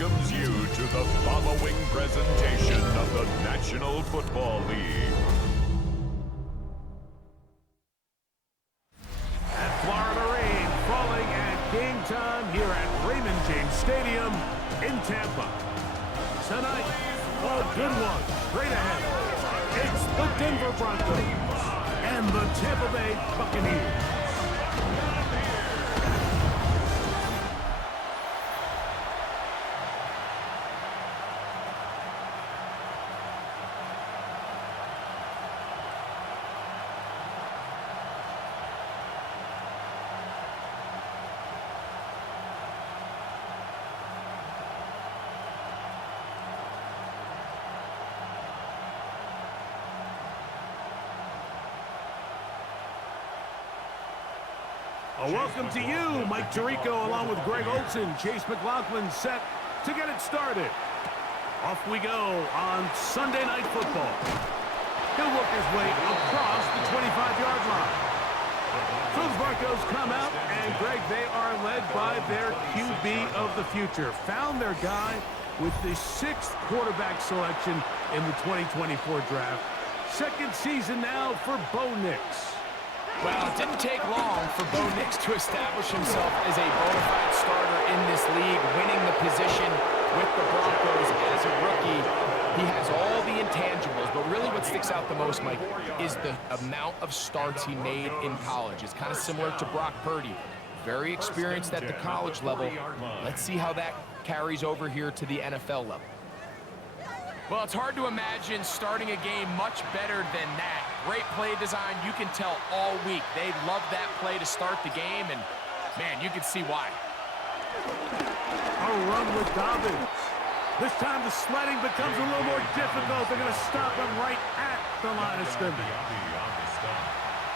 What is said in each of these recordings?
welcomes you to the following presentation of the National Football League. At Florida rain falling at game time here at Raymond James Stadium in Tampa. Tonight, a good one straight ahead. It's the Denver Broncos and the Tampa Bay Buccaneers. A welcome to you, Mike Tirico, along with Greg Olson. Chase McLaughlin set to get it started. Off we go on Sunday Night Football. He'll work his way across the 25-yard line. So the Broncos come out, and Greg, they are led by their QB of the future. Found their guy with the 6th quarterback selection in the 2024 draft. Second season now for Bo Nix. Well, it didn't take long for Bo Nix to establish himself as a bona fide starter in this league, winning the position with the Broncos as a rookie. He has all the intangibles, but really what sticks out the most, Mike, is the amount of starts he made in college. It's kind of similar to Brock Purdy. Very experienced at the college level. Let's see how that carries over here to the NFL level. Well, it's hard to imagine starting a game much better than that. Great play design. You can tell all week they love that play to start the game, and, man, you can see why. A run with Dobbins. This time the sledding becomes a little more difficult. They're going to stop him right at the line of scrimmage.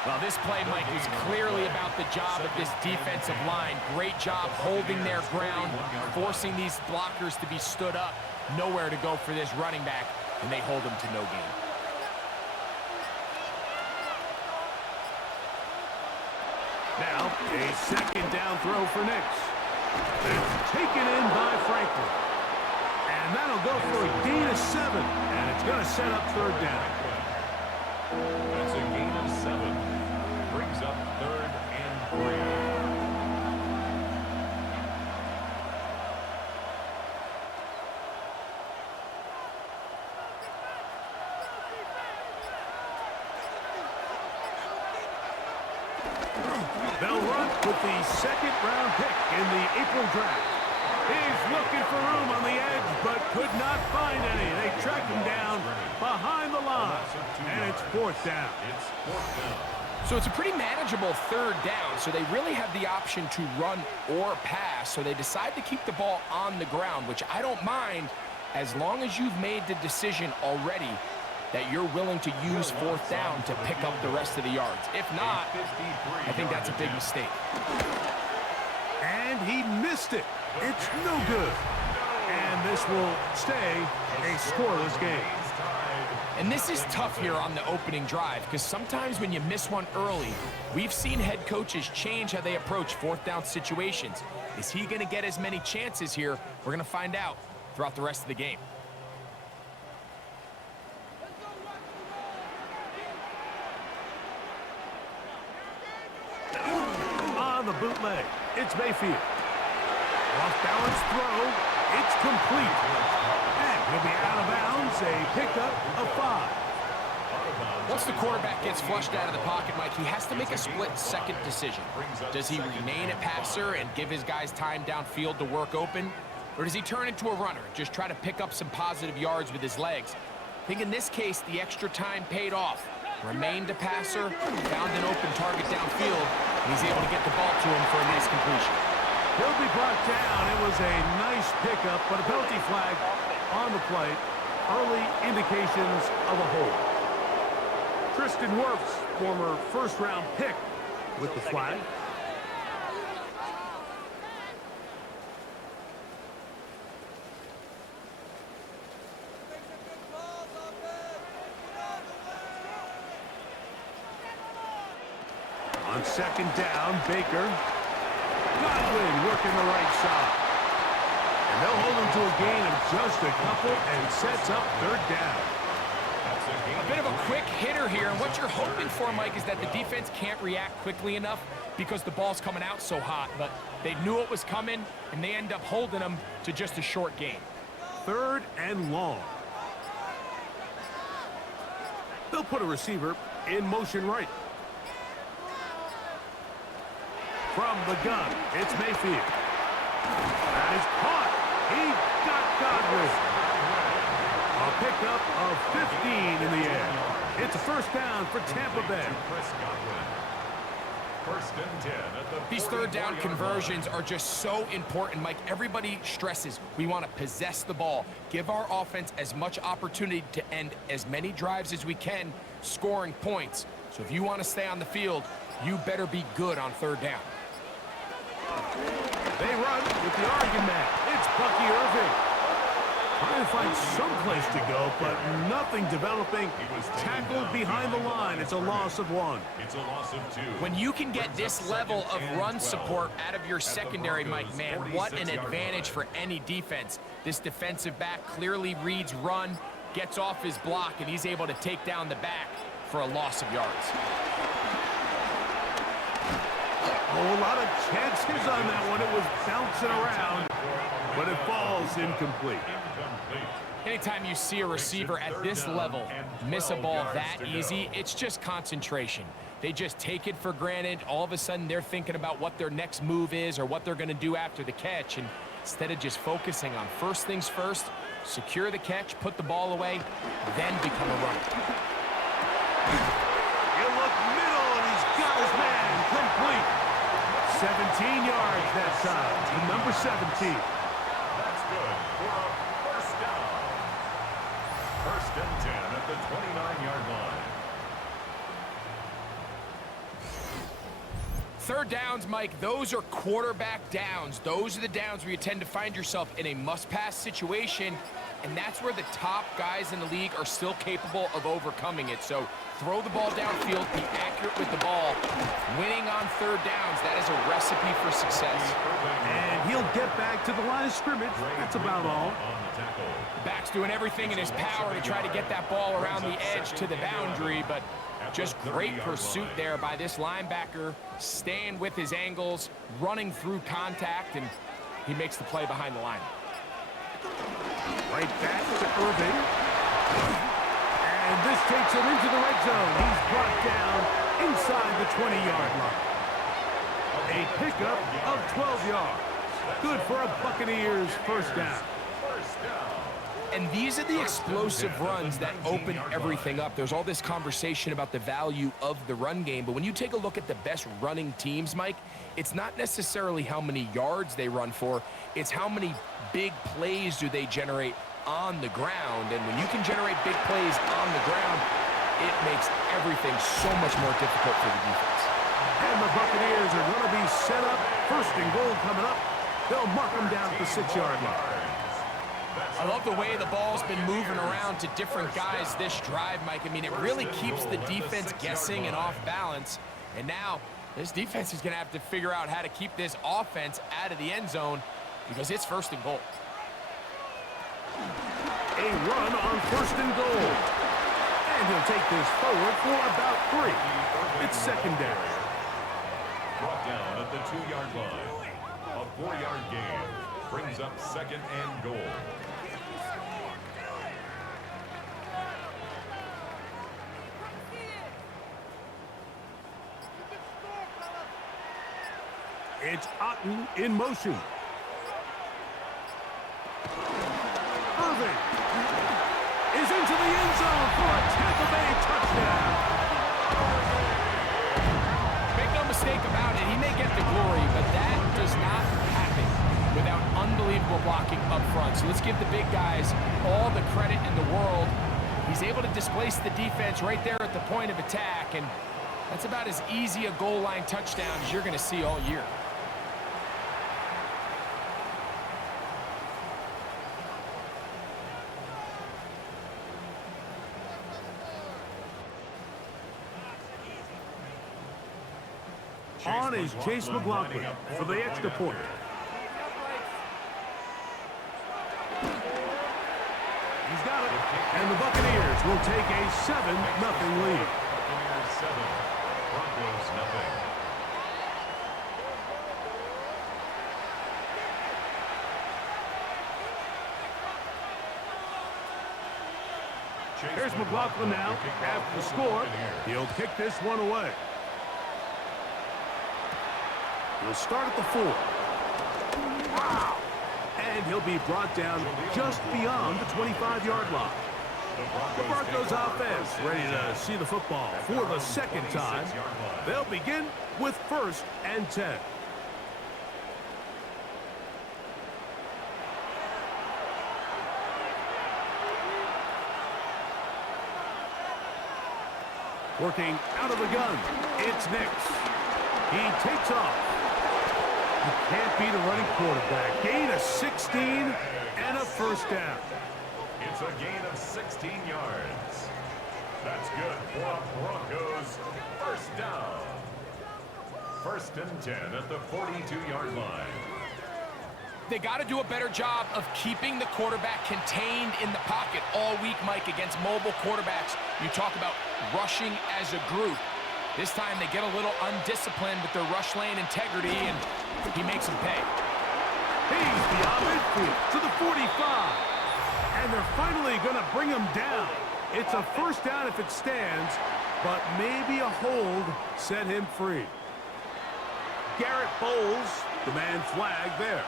Well, this play, Mike, was clearly about the job of this defensive line. Great job holding their ground, forcing these blockers to be stood up. Nowhere to go for this running back, and they hold him to no gain. Now, a second down throw for Nix. It's taken in by Franklin. And that'll go for a gain of 7, and it's going to set up third down. That's a gain of 7. Brings up 3rd and 3. They'll run with the 2nd-round pick in the April draft. He's looking for room on the edge, but could not find any. They track him down behind the line, and it's 4th down. So it's a pretty manageable 3rd down, so they really have the option to run or pass, so they decide to keep the ball on the ground, which I don't mind as long as you've made the decision already that you're willing to use 4th down to pick up the rest of the yards. If not, I think that's a big mistake. And he missed it. It's no good. And this will stay a scoreless game. And this is tough here on the opening drive because sometimes when you miss one early, we've seen head coaches change how they approach 4th down situations. Is he going to get as many chances here? We're going to find out throughout the rest of the game. On the bootleg, it's Mayfield. Off-balance throw, it's complete. And he'll be out of bounds, a pickup of 5. Once the quarterback gets flushed out of the pocket, Mike, he has to make a split-second decision. Does he remain a passer and give his guys time downfield to work open? Or does he turn into a runner, just try to pick up some positive yards with his legs? I think in this case, the extra time paid off. Remained a passer, found an open target downfield, and he's able to get the ball to him for a nice completion. He'll be brought down. It was a nice pickup, but a penalty flag on the play. Early indications of a hold. Tristan Wirfs, former 1st-round pick, with the flag. On 2nd down, Baker. Godwin working the right side. And they'll hold him to a gain of just a couple and sets up third down. A bit of a quick hitter here, and what you're hoping for, Mike, is that the defense can't react quickly enough because the ball's coming out so hot, but they knew it was coming, and they end up holding them to just a short gain. Third and long. They'll put a receiver in motion right. From the gun, it's Mayfield. That is caught. He got Godwin. A pickup of 15 in the air. It's a first down for Tampa Bay. First and 10 at the These third down conversions are just so important, Mike. Everybody stresses we want to possess the ball, give our offense as much opportunity to end as many drives as we can, scoring points. So if you want to stay on the field, you better be good on third down. They run with the Oregon man. It's Bucky Irving. Trying to find some place to go, but nothing developing. Tackled behind the line. It's a loss of 1. It's a loss of 2. When you can get this level of run support out of your secondary, Mike, man, what an advantage for any defense. This defensive back clearly reads run, gets off his block, and he's able to take down the back for a loss of yards. Oh, a lot of chances on that one. It was bouncing around, but it falls incomplete. Anytime you see a receiver at this level miss a ball that easy, it's just concentration. They just take it for granted. All of a sudden, they're thinking about what their next move is or what they're going to do after the catch. And instead of just focusing on first things first, secure the catch, put the ball away, then become a runner. You look middle, and he's got his man complete. 17 yards that time to number 17. That's good for a first down. First and 10 at the 29-yard line. Third downs, Mike, those are quarterback downs. Those are the downs where you tend to find yourself in a must-pass situation, and that's where the top guys in the league are still capable of overcoming it. So throw the ball downfield, be accurate with the ball. Winning on third downs, that is a recipe for success. And he'll get back to the line of scrimmage. That's about all. Back's doing everything in his power to try to get that ball around the edge to the boundary, but just great pursuit there by this linebacker, staying with his angles, running through contact, and he makes the play behind the line. Right back to Irving. And this takes him into the red zone. He's brought down inside the 20-yard line. A pickup of 12 yards. Good for a Buccaneers first down. And these are the explosive runs that open everything up. There's all this conversation about the value of the run game, but when you take a look at the best running teams, Mike, it's not necessarily how many yards they run for, it's how many big plays do they generate on the ground. And when you can generate big plays on the ground, it makes everything so much more difficult for the defense. And the Buccaneers are going to be set up. First and goal coming up. They'll mark them down at the 6-yard line. I love the way the ball's been moving around to different guys this drive, Mike. I mean, it really keeps the defense guessing and off balance. And now this defense is going to have to figure out how to keep this offense out of the end zone because it's first and goal. A run on first and goal. And he'll take this forward for about 3. It's second down. Brought down at the 2-yard line. A 4-yard gain brings up second and goal. It's Otten in motion. Irving is into the end zone for a Tampa Bay touchdown. Make no mistake about it, he may get the glory, but that does not happen without unbelievable blocking up front. So let's give the big guys all the credit in the world. He's able to displace the defense right there at the point of attack, and that's about as easy a goal line touchdown as you're going to see all year. On is Chase McLaughlin for the extra point. got it. And the Buccaneers will take a 7-0 lead. Buccaneers 7, Broncos nothing. Here's McLaughlin now. After the score, he'll kick this one away. He'll start at the 4. Wow! And he'll be brought down just beyond the 25-yard line. The Broncos offense ready to see the football for the second time. They'll begin with 1st and 10. Working out of the gun, it's Nix. He takes off. You can't beat a running quarterback. Gain of 16 and a 1st down. It's a gain of 16 yards. That's good for Broncos. 1st down. 1st and 10 at the 42-yard line. They got to do a better job of keeping the quarterback contained in the pocket all week, Mike, against mobile quarterbacks. You talk about rushing as a group. This time they get a little undisciplined with their rush lane integrity, and he makes them pay. He's beyond midfield to the 45. And they're finally going to bring him down. It's a 1st down if it stands, but maybe a hold set him free. Garrett Bowles, the man flag there.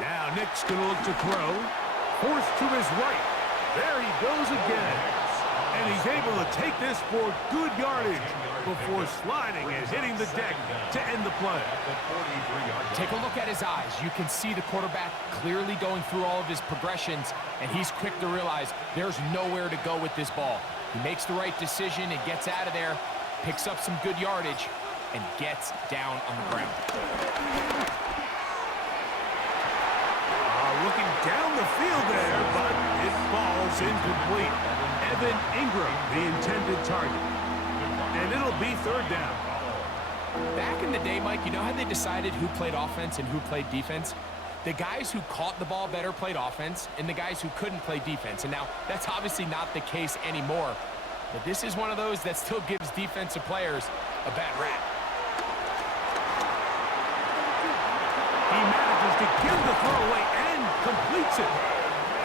Now Nick's going to look to throw. Forced to his right. There he goes again. And he's able to take this for good yardage before sliding and hitting the deck to end the play. Take a look at his eyes. You can see the quarterback clearly going through all of his progressions, and he's quick to realize there's nowhere to go with this ball. He makes the right decision and gets out of there, picks up some good yardage, and gets down on the ground. Looking down the field there, but it falls incomplete. Evan Ingram, the intended target. And it'll be 3rd down. Back in the day, Mike, you know how they decided who played offense and who played defense? The guys who caught the ball better played offense, and the guys who couldn't play defense. And now, that's obviously not the case anymore. But this is one of those that still gives defensive players a bad rap. He manages to give the throw away and completes it.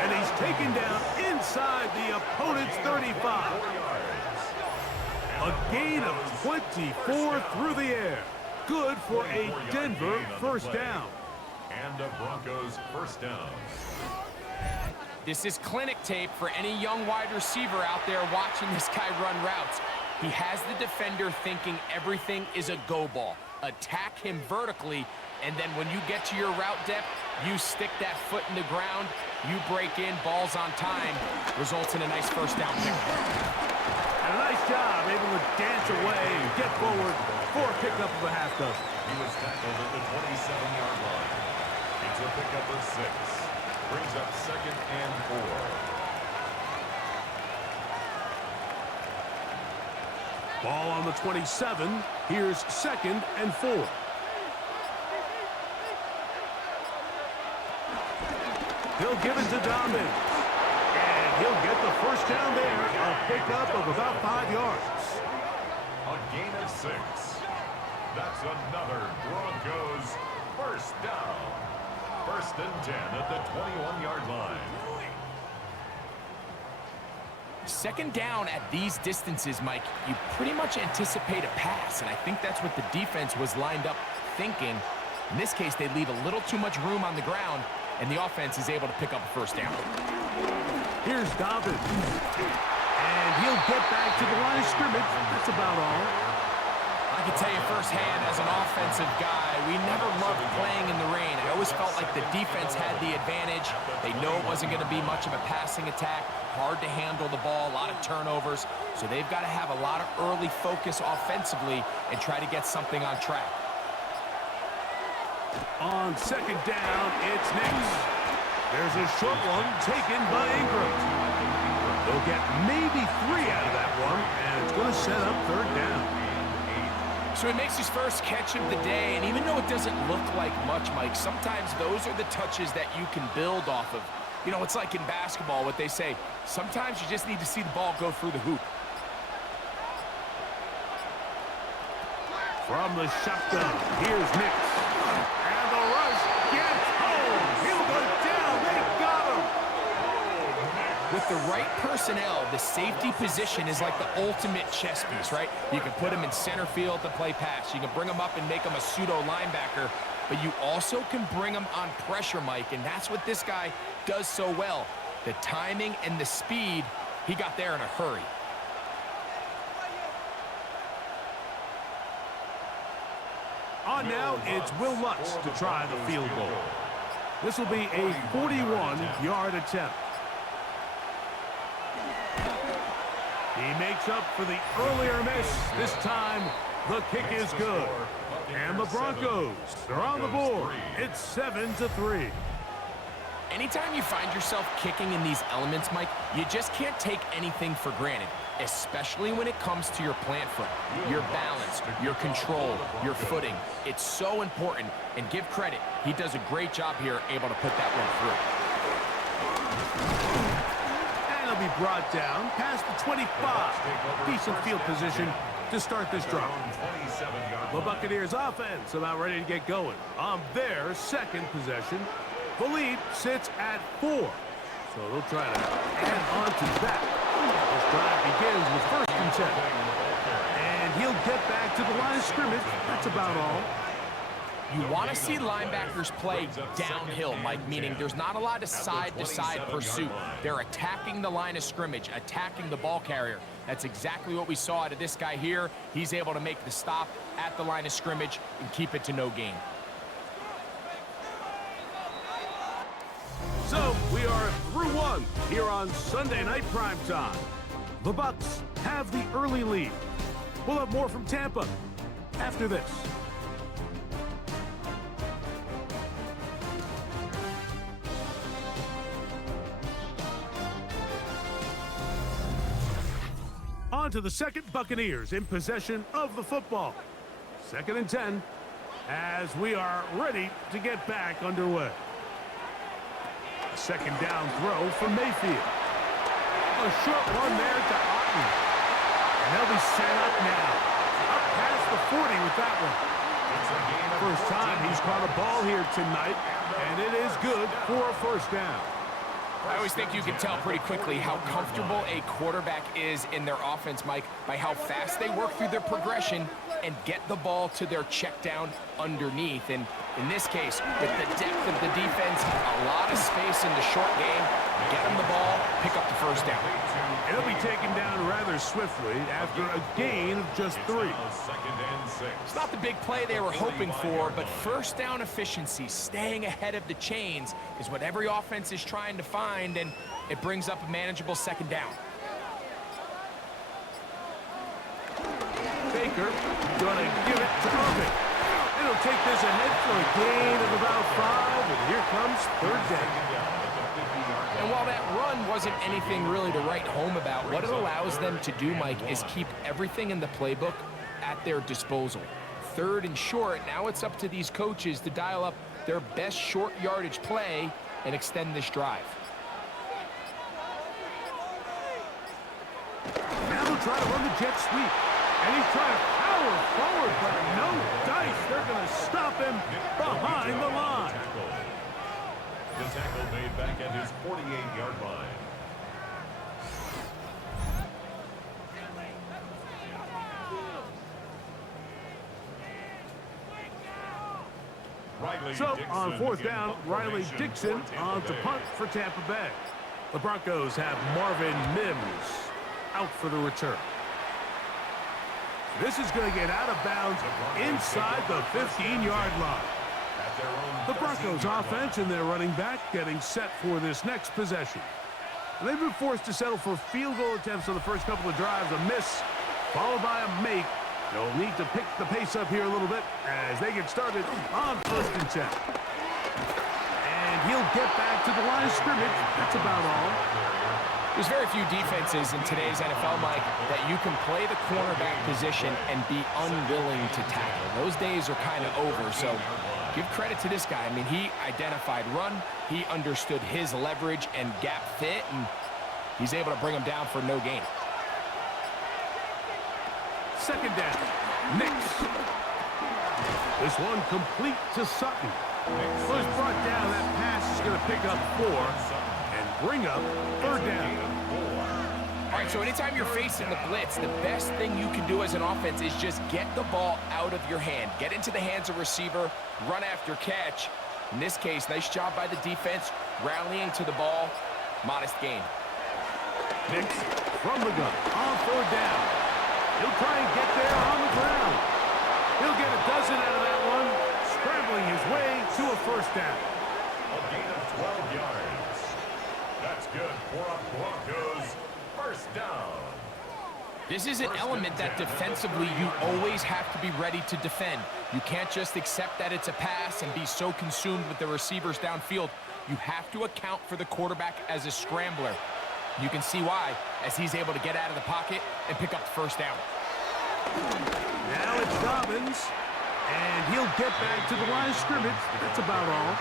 And he's taken down inside the opponent's 35. A gain of 24 through the air. Good for a Denver 1st down. And a Broncos 1st down. This is clinic tape for any young wide receiver out there watching this guy run routes. He has the defender thinking everything is a go ball. Attack him vertically, and then when you get to your route depth, you stick that foot in the ground, you break in, balls on time, results in a nice 1st down pick. And a nice job, able to dance away and get forward for a pickup of a half dozen. He was tackled at the 27-yard line. It's a pickup of 6. Brings up 2nd and 4. Ball on the 27. Here's 2nd and 4. He'll give it to Dobbins. And he'll get the 1st down there. A pickup of about 5 yards. A gain of 6. That's another Broncos 1st down. 1st and 10 at the 21-yard line. 2nd down at these distances, Mike, you pretty much anticipate a pass, and I think that's what the defense was lined up thinking. In this case, they leave a little too much room on the ground, and the offense is able to pick up a 1st down. Here's Dobbins. And he'll get back to the line of scrimmage. That's about all. I can tell you firsthand, as an offensive guy, we never loved playing in the rain. I always felt like the defense had the advantage. They know it wasn't going to be much of a passing attack, hard to handle the ball, a lot of turnovers. So they've got to have a lot of early focus offensively and try to get something on track. On 2nd down, it's Nix. There's a short one taken by Ingram. They'll get maybe 3 out of that one, and it's going to set up 3rd down. So he makes his first catch of the day, and even though it doesn't look like much, Mike, sometimes those are the touches that you can build off of. You know, it's like in basketball, what they say, sometimes you just need to see the ball go through the hoop. From the shotgun, here's Nix. And the rush gets home. He'll go down. They got him. With the right personnel, the safety position is like the ultimate chess piece, right? You can put him in center field to play pass. You can bring him up and make him a pseudo linebacker, but you also can bring him on pressure, Mike, and that's what this guy does so well. The timing and the speed, he got there in a hurry. On now, it's Will Lutz to try the field goal. This will be a 41-yard attempt. He makes up for the earlier miss. This time, the kick is good. And the Broncos are on the board. It's 7-3. Anytime you find yourself kicking in these elements, Mike, you just can't take anything for granted, especially when it comes to your plant foot, your balance, your control, your footing. It's so important, and give credit. He does a great job here, able to put that one through. And he'll be brought down past the 25. Decent field position to start this drive. The Buccaneers offense about ready to get going on their second possession. The lead sits at 4, so they'll try to add on to that. This drive begins with 1st and 10. And he'll get back to the line of scrimmage. That's about all. You want to see linebackers play downhill, Mike, meaning there's not a lot of side-to-side pursuit. They're attacking the line of scrimmage, attacking the ball carrier. That's exactly what we saw out of this guy here. He's able to make the stop at the line of scrimmage and keep it to no gain. So we are through one here on Sunday Night Primetime. The Bucs have the early lead. We'll have more from Tampa after this. On to the second, Buccaneers in possession of the football. 2nd and 10 as we are ready to get back underway. A 2nd down throw from Mayfield. A short one there to Otten. And they'll be set up now. Up past the 40 with that one. First time he's caught a ball here tonight, and it is good for a 1st down. I always think you can tell pretty quickly how comfortable a quarterback is in their offense, Mike, by how fast they work through their progression and get the ball to their check down underneath. And in this case, with the depth of the defense, a lot of space in the short game, get them the ball, pick up the 1st down. It'll be taken down rather swiftly after a gain of just 3. It's not the big play they were hoping for, but 1st down efficiency, staying ahead of the chains, is what every offense is trying to find, and it brings up a manageable 2nd down. Baker gonna give it to Irving. It'll take this ahead for a gain of about 5, and here comes 3rd down. And while that run wasn't anything really to write home about, what it allows them to do, Mike, is keep everything in the playbook at their disposal. 3rd and short, now it's up to these coaches to dial up their best short yardage play and extend this drive. Now they'll try to run the jet sweep. And he's trying to power forward, but no dice. They're going to stop him behind the line. The tackle made back at his 48-yard line. So on 4th down, Riley Dixon on to punt for Tampa Bay. The Broncos have Marvin Mims out for the return. This is going to get out of bounds inside the 15-yard line. The Broncos offense and their running back getting set for this next possession. And they've been forced to settle for field goal attempts on the first couple of drives. A miss followed by a make. They'll need to pick the pace up here a little bit as they get started on 1st and 10. And he'll get back to the line of scrimmage. That's about all. There's very few defenses in today's NFL, Mike, that you can play the cornerback position and be unwilling to tackle. Those days are kind of over, so give credit to this guy. I mean, he identified run, he understood his leverage and gap fit, and he's able to bring him down for no gain. Second down. Nix. This one complete to Sutton. Was brought down. That pass is going to pick up 4 and bring up third down. All right, so anytime you're facing the blitz, the best thing you can do as an offense is just get the ball out of your hand. Get into the hands of receiver, run after catch. In this case, nice job by the defense, rallying to the ball. Modest gain. Nix from the gun on third down. He'll try and get there on the ground. He'll get a dozen out of that one, scrambling his way to a first down. A gain of 12 yards. That's good for a Broncos first down. This is an element that defensively you always have to be ready to defend. You can't just accept that it's a pass and be so consumed with the receivers downfield. You have to account for the quarterback as a scrambler. You can see why, as he's able to get out of the pocket and pick up the first down. Now it's Dobbins, and he'll get back to the line of scrimmage. That's about all.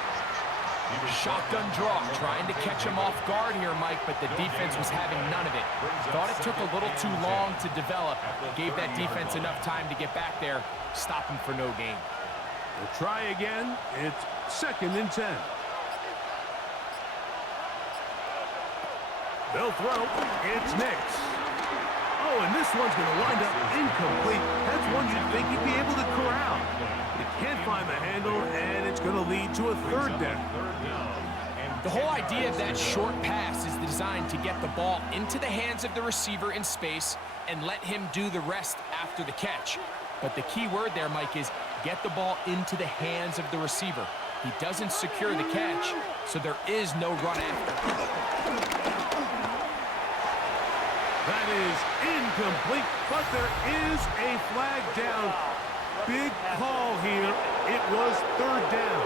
Shotgun draw, trying to catch him off guard here, Mike, but the defense was having none of it. Thought it took a little too long to develop. Gave that defense enough time to get back there, stop him for no gain. We'll try again. It's 2nd and 10. They'll throw. It's Nix. Oh, and this one's going to wind up incomplete. That's one you'd think he'd be able to corral. He can't find the handle, and it's going to lead to a third down. The whole idea of that short pass is designed to get the ball into the hands of the receiver in space and let him do the rest after the catch. But the key word there, Mike, is get the ball into the hands of the receiver. He doesn't secure the catch, so there is no run after. That is incomplete, but there is a flag down. Big call here. It was third down.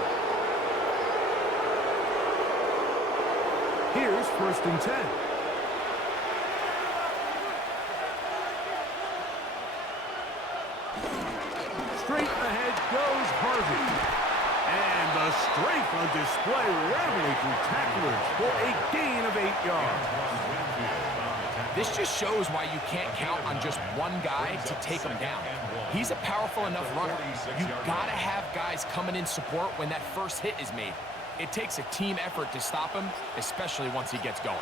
Here's 1st and 10. Straight ahead goes Harvey. And the strength on display, rattling through tacklers for a gain of 8 yards. This just shows why you can't count on just one guy to take him down. He's a powerful enough runner. You've got to have guys coming in support when that first hit is made. It takes a team effort to stop him, especially once he gets going.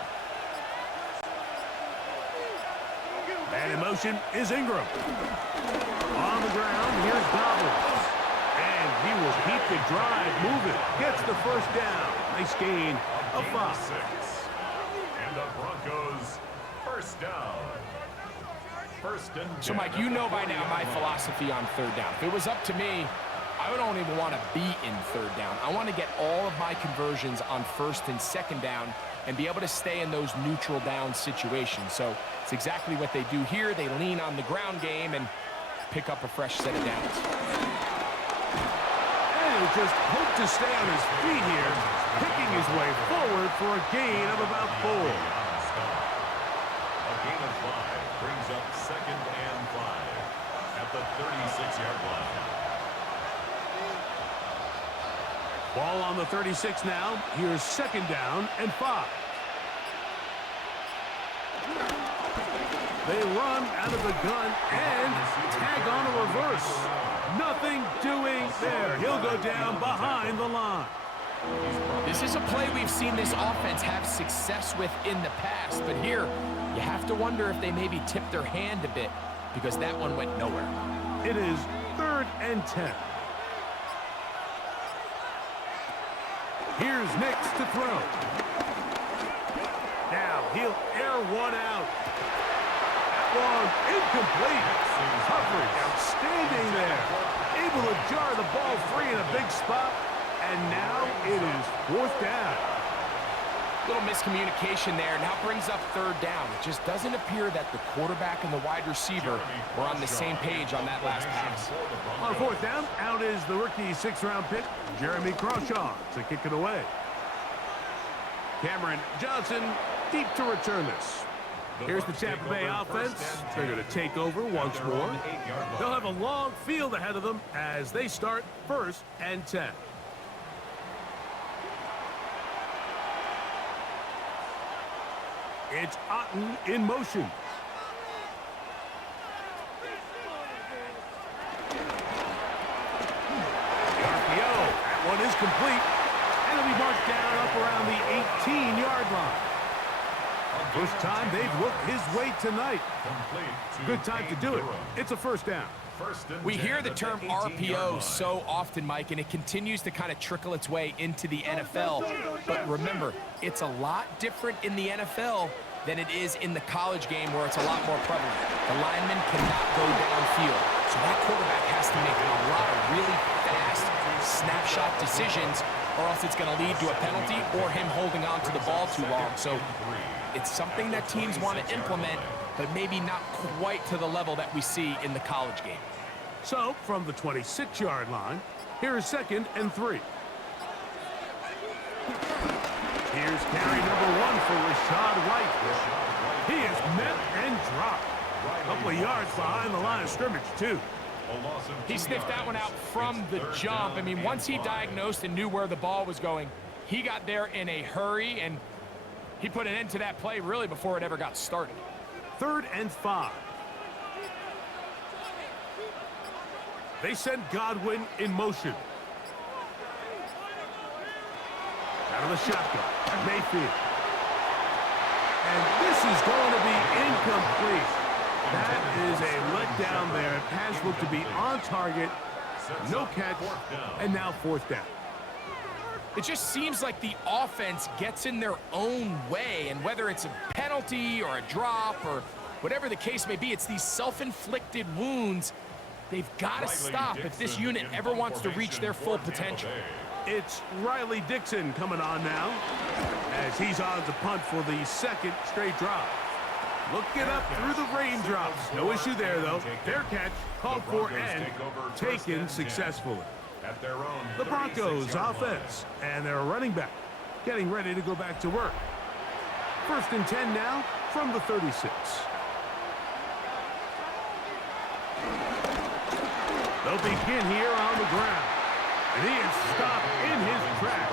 Man in motion is Ingram. On the ground, here's Dobbins. And he will keep the drive moving. Gets the first down. Nice gain of 5. And the Broncos first down. So, Mike, you know by now my philosophy on third down. If it was up to me, I don't even want to be in third down. I want to get all of my conversions on 1st and 2nd down and be able to stay in those neutral down situations. So it's exactly what they do here. They lean on the ground game and pick up a fresh set of downs. And he'll just hope to stay on his feet here, picking his way forward for a gain of about 4. A gain of 5 brings up 2nd and 5 at the 36-yard line. Ball on the 36 now. Here's 2nd down and 5. They run out of the gun and tag on a reverse. Nothing doing there. He'll go down behind the line. This is a play we've seen this offense have success with in the past, but here you have to wonder if they maybe tipped their hand a bit because that one went nowhere. It is 3rd and 10. Here's Nix to throw. Now he'll air one out. That one incomplete. Coverage outstanding there. Able to jar the ball free in a big spot. And now it is 4th down. Little miscommunication there. Now brings up 3rd down. It just doesn't appear that the quarterback and the wide receiver were on the same page on that last pass. On 4th down, out is the rookie 6th-round pick, Jeremy Crawshaw, to kick it away. Cameron Johnson deep to return this. Here's the Tampa Bay offense. They're going to take over once more. They'll have a long field ahead of them as they start 1st and 10. It's Otten in motion. The RPO. That one is complete. And it'll be marked down up around the 18-yard line. First time they've looked his way tonight. Good time to do it. It's a first down. We hear the term RPO so often, Mike, and it continues to kind of trickle its way into the NFL. But remember, it's a lot different in the NFL than it is in the college game where it's a lot more prevalent. The lineman cannot go downfield. So that quarterback has to make a lot of really fast snapshot decisions, or else it's going to lead to a penalty or him holding on to the ball too long. So it's something that teams want to implement, but maybe not quite to the level that we see in the college game. So, from the 26-yard line, here is 2nd and 3. Here's carry number 1 for Rashad White. He is met and dropped. A couple of yards behind the line of scrimmage, too. He sniffed that one out from the jump. I mean, once he diagnosed and knew where the ball was going, he got there in a hurry, and he put an end to that play really before it ever got started. 3rd and 5. They send Godwin in motion. Out of the shotgun, Mayfield. And this is going to be incomplete. That is a letdown there. Pass looked to be on target. No catch, and now 4th down. It just seems like the offense gets in their own way, and whether it's a penalty or a drop or whatever the case may be, it's these self-inflicted wounds. They've got to stop if this unit ever wants to reach their full potential. It's Riley Dixon coming on now as he's on to punt for the 2nd straight drive. Looking up through the raindrops. No issue there, though. Fair catch, called for and taken successfully. The Broncos offense and their running back getting ready to go back to work. 1st and 10 now from the 36. They'll begin here on the ground. And he is stopped in his tracks.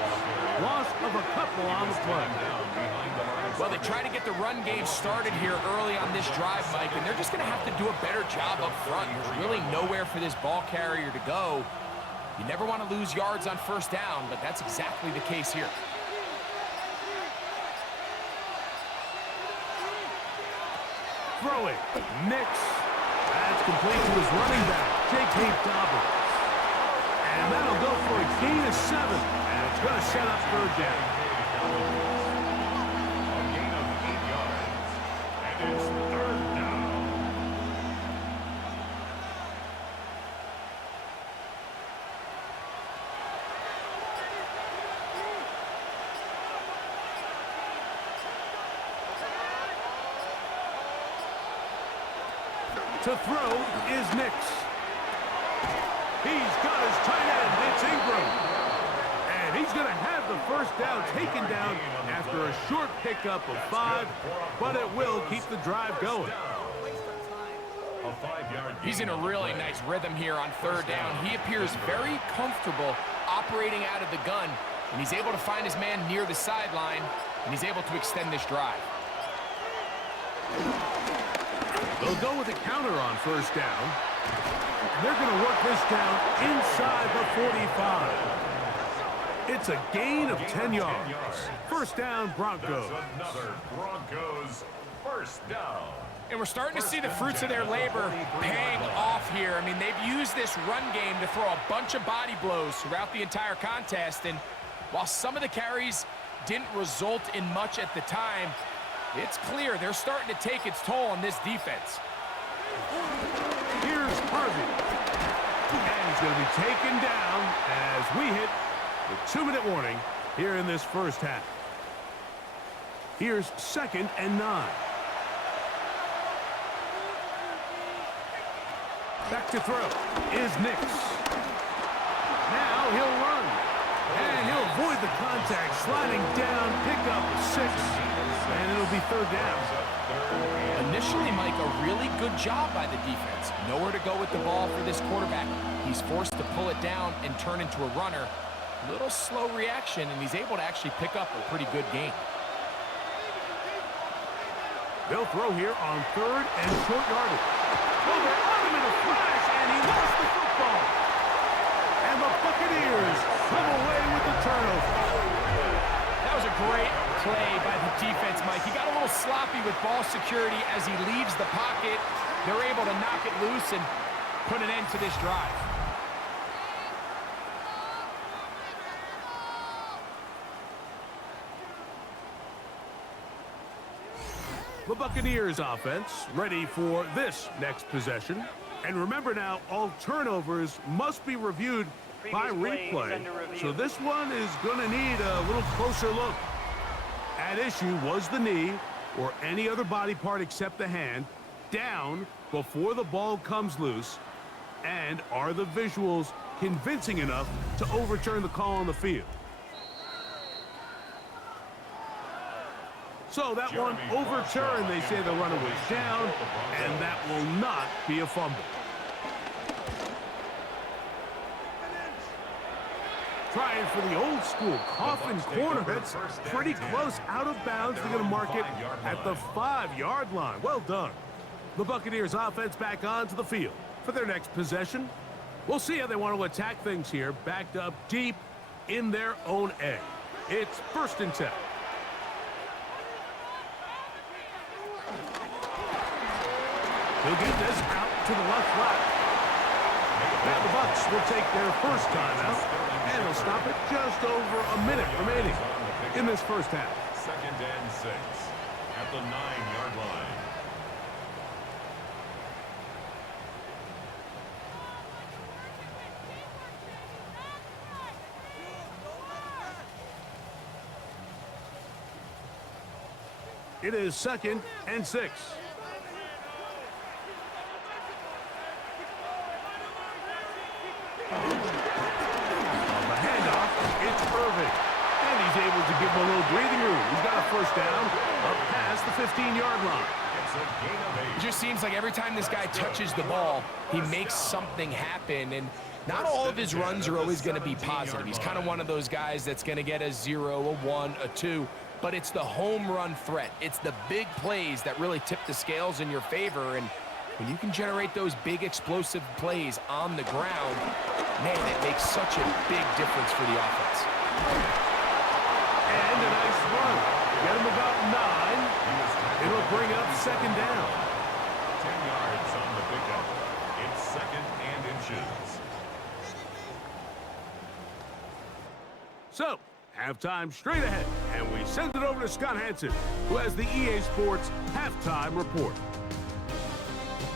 Loss of a couple on the play. Well, they try to get the run game started here early on this drive, Mike, and they're just going to have to do a better job up front. There's really nowhere for this ball carrier to go. You never want to lose yards on 1st down, but that's exactly the case here. Throwing. Nix. That's complete to his running back, J.K. Dobbins. And that'll go for a gain of 7. And it's going to set up 3rd down. A gain of 8 yards. And it's 3rd down. To throw is Nix. He's got his tight end. It's Ingram. And he's going to have the 1st down taken down after a short pickup of 5, but it will keep the drive going. He's in a really nice rhythm here on 3rd down. He appears very comfortable operating out of the gun, and he's able to find his man near the sideline, and he's able to extend this drive. They'll go with a counter on 1st down. They're going to work this down inside the 45. It's a gain of 10 yards. 1st down, Broncos. That's another Broncos 1st down. And we're starting to see the fruits of their labor paying off here. I mean, they've used this run game to throw a bunch of body blows throughout the entire contest. And while some of the carries didn't result in much at the time, it's clear they're starting to take its toll on this defense. Here's Harvey. And he's going to be taken down as we hit the 2-minute warning here in this 1st half. Here's 2nd and 9. Back to throw is Nix. Now he'll run. And he'll avoid the contact, sliding down, pick up 6, and it'll be third down. Initially, Mike, a really good job by the defense. Nowhere to go with the ball for this quarterback. He's forced to pull it down and turn into a runner. Little slow reaction, and he's able to actually pick up a pretty good gain. They'll throw here on third and short yardage. Oh, they're on him in a flash, and he lost the football. And the Buccaneers come away with the turnover. That was a great play by the defense, Mike. He got a little sloppy with ball security as he leaves the pocket. They're able to knock it loose and put an end to this drive. The Buccaneers offense ready for this next possession. And remember now, all turnovers must be reviewed by replay. So this one is going to need a little closer look. At issue was the knee or any other body part except the hand down before the ball comes loose. And are the visuals convincing enough to overturn the call on the field? So that one overturned. They say the runner was down, and that will not be a fumble. Trying for the old school coffin corner. That's pretty close out of bounds. They're going to mark it at the 5-yard line. Well done. The Buccaneers offense back onto the field for their next possession. We'll see how they want to attack things here, backed up deep in their own end. It's 1st and 10. He'll get this out to the left flat. Now the Bucs will take their first time out, and they'll stop it just over a minute remaining in this first half. 2nd and 6 at the 9-yard line. It is 2nd and 6. Able to give him a little breathing room. He's got a first down up past the 15-yard line. It just seems like every time this guy touches the ball, he makes something happen, and not all of his runs are always going to be positive. He's kind of one of those guys that's going to get a 0, a 1, a 2, but it's the home run threat. It's the big plays that really tip the scales in your favor, and when you can generate those big explosive plays on the ground, man, it makes such a big difference for the offense. And a nice run. Get him about 9. It'll bring up 2nd down. 10 yards on the pickup. It's 2nd and inches. So, halftime straight ahead. And we send it over to Scott Hansen, who has the EA Sports Halftime Report.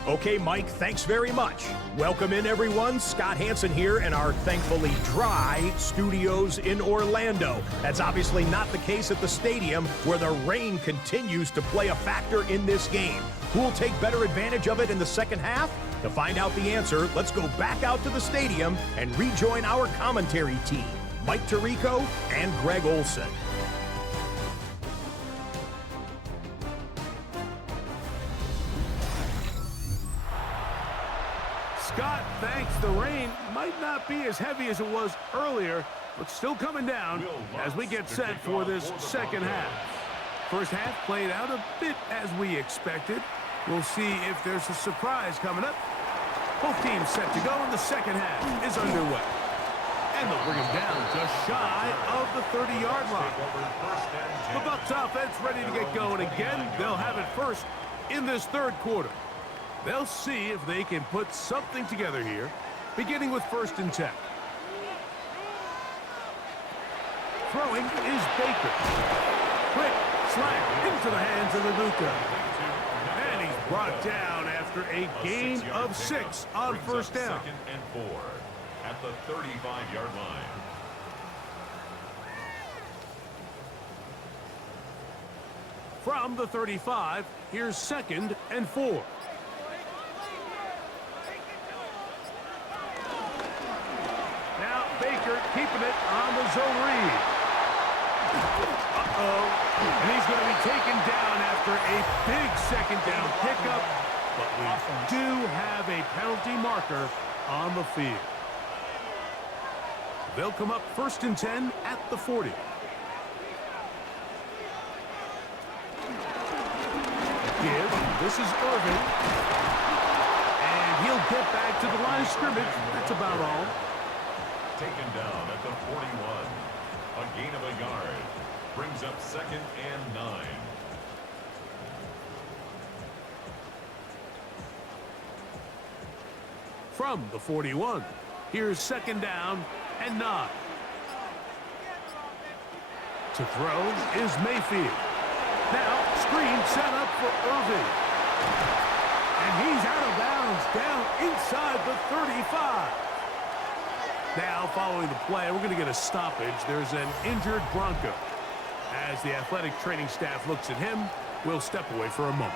Okay, Mike, thanks very much. Welcome in, everyone. Scott Hansen here in our thankfully dry studios in Orlando. That's obviously not the case at the stadium, where the rain continues to play a factor in this game. Who will take better advantage of it in the second half? To find out the answer, let's go back out to the stadium and rejoin our commentary team, Mike Tirico and Greg Olson. Scott, thanks. The rain might not be as heavy as it was earlier, but still coming down as we get set for this second half. First half played out a bit as we expected. We'll see if there's a surprise coming up. Both teams set to go, and the second half is underway. And they'll bring him down just shy of the 30-yard line. The Bucs offense ready to get going again. They'll have it first in this third quarter. They'll see if they can put something together here, beginning with 1st and 10. Throwing is Baker. Quick slant into the hands of Luka. And he's brought down after a gain of 6 on first down. 2nd and 4 at the 35-yard line. From the 35, here's 2nd and 4. Now Baker Baker keeping it on the zone read. And he's going to be taken down after a big second down pickup. But we do have a penalty marker on the field. They'll come up 1st and 10 at the 40. This is Irvin. And he'll get back to the line of scrimmage. That's about all. Taken down at the 41. A gain of a yard. Brings up 2nd and 9. From the 41, here's 2nd down and 9. To throw is Mayfield. Now, screen set up for Irvin. And he's out of bounds, down inside the 35. Now, following the play, we're going to get a stoppage. There's an injured Bronco. As the athletic training staff looks at him, we'll step away for a moment.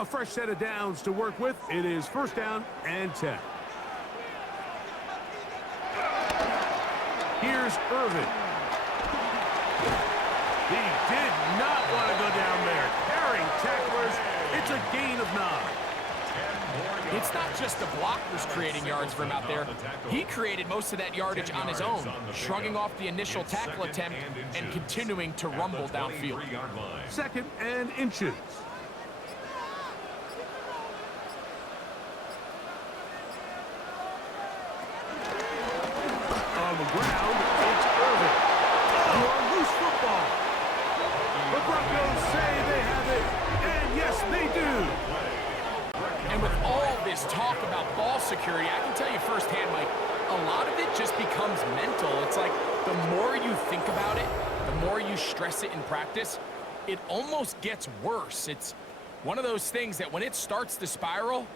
A fresh set of downs to work with. It is 1st down and 10. Here's Irvin. He did not want to go down there. Carrying tacklers. It's a gain of 9. It's not just the blockers creating yards for him out there. He created most of that yardage on his own, shrugging off the initial tackle attempt and continuing to rumble downfield. 2nd and inches. On the ground, it's Irvin. For a loose football. The Broncos say they have it, and yes, they do. And with all this talk about ball security, I can tell you firsthand, Mike, a lot of it just becomes mental. It's like the more you think about it, the more you stress it in practice, it almost gets worse. It's one of those things that when it starts to spiral,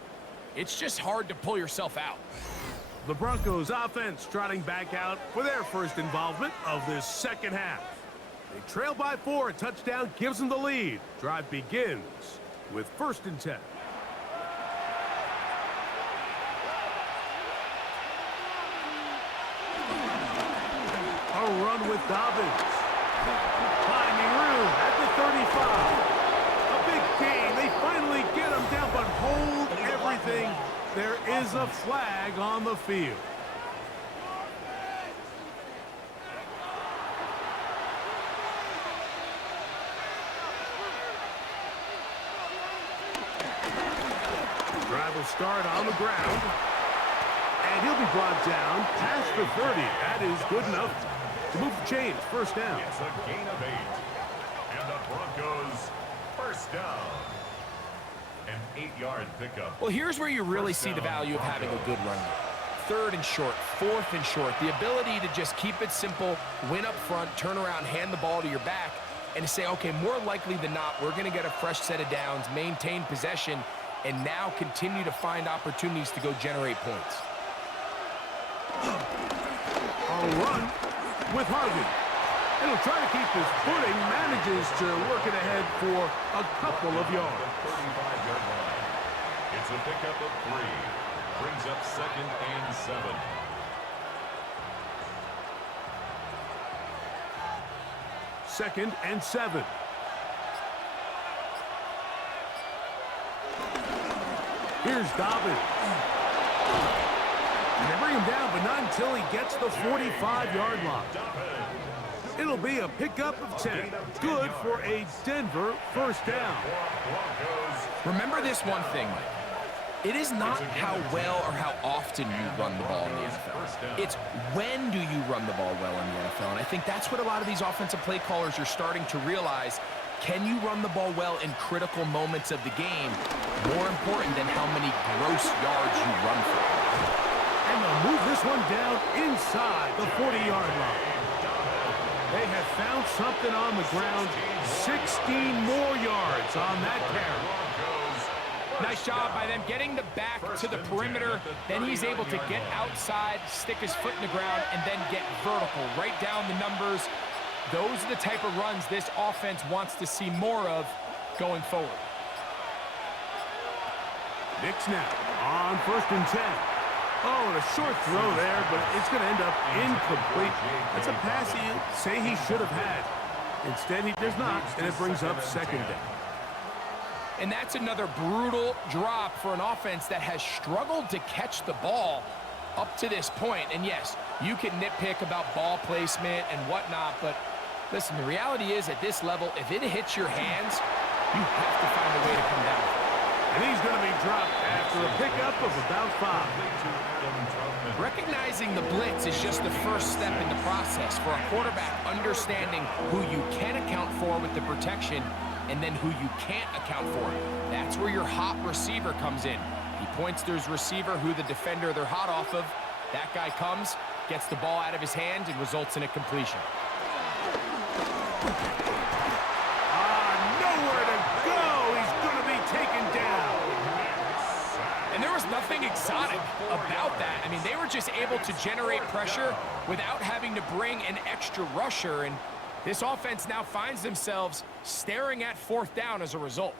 it's just hard to pull yourself out. The Broncos offense trotting back out for their first involvement of this second half. They trail by 4. A touchdown gives them the lead. Drive begins with 1st and 10. A run with Dobbins. Finding room at the 35. A big gain. They finally get him down, but hold everything. There is a flag on the field. Drive will start on the ground. And he'll be brought down past the 30. That is good enough to move the chains. 1st down. It's a gain of 8. And the Broncos 1st down. An 8-yard pickup. Well, here's where you really see the value of having a good run. 3rd and short, 4th and short. The ability to just keep it simple, win up front, turn around, hand the ball to your back, and to say, okay, more likely than not, we're going to get a fresh set of downs, maintain possession, and now continue to find opportunities to go generate points. A run with Harvey. And he'll try to keep his footing, manages to work it ahead for a couple of yards. 35-yard line. It's a pickup of 3. Brings up 2nd and 7. Second and 7. Here's Dobbins. And they bring him down, but not until he gets the 45-yard line. It'll be a pickup of 10. Good for a Denver 1st down. Remember this one thing, Mike. It is not how well or how often you run the ball in the NFL. It's when do you run the ball well in the NFL. And I think that's what a lot of these offensive play callers are starting to realize. Can you run the ball well in critical moments of the game? More important than how many gross yards you run for. And they'll move this one down inside the 40-yard line. They have found something on the ground. 16 more yards on that carry. Nice job by them getting the back to the perimeter. Then he's able to get outside, stick his foot in the ground, and then get vertical. Right down the numbers. Those are the type of runs this offense wants to see more of going forward. Knicks now on 1st and 10. Oh, and a short throw there, but it's going to end up incomplete. That's a pass you say he should have had. Instead, he does not, and it brings up 2nd down. And that's another brutal drop for an offense that has struggled to catch the ball up to this point. And yes, you can nitpick about ball placement and whatnot, but listen, the reality is at this level, if it hits your hands, you have to find a way to come down. And he's going to be dropped after a pickup of about 5. Recognizing the blitz is just the first step in the process for a quarterback understanding who you can account for with the protection and then who you can't account for. That's where your hot receiver comes in. He points to his receiver, who the defender they're hot off of. That guy comes, gets the ball out of his hand, and results in a completion. Nowhere to go. He's going to be taken down. And there was nothing exotic about that. I mean, they were just able to generate pressure without having to bring an extra rusher, and this offense now finds themselves staring at 4th down as a result.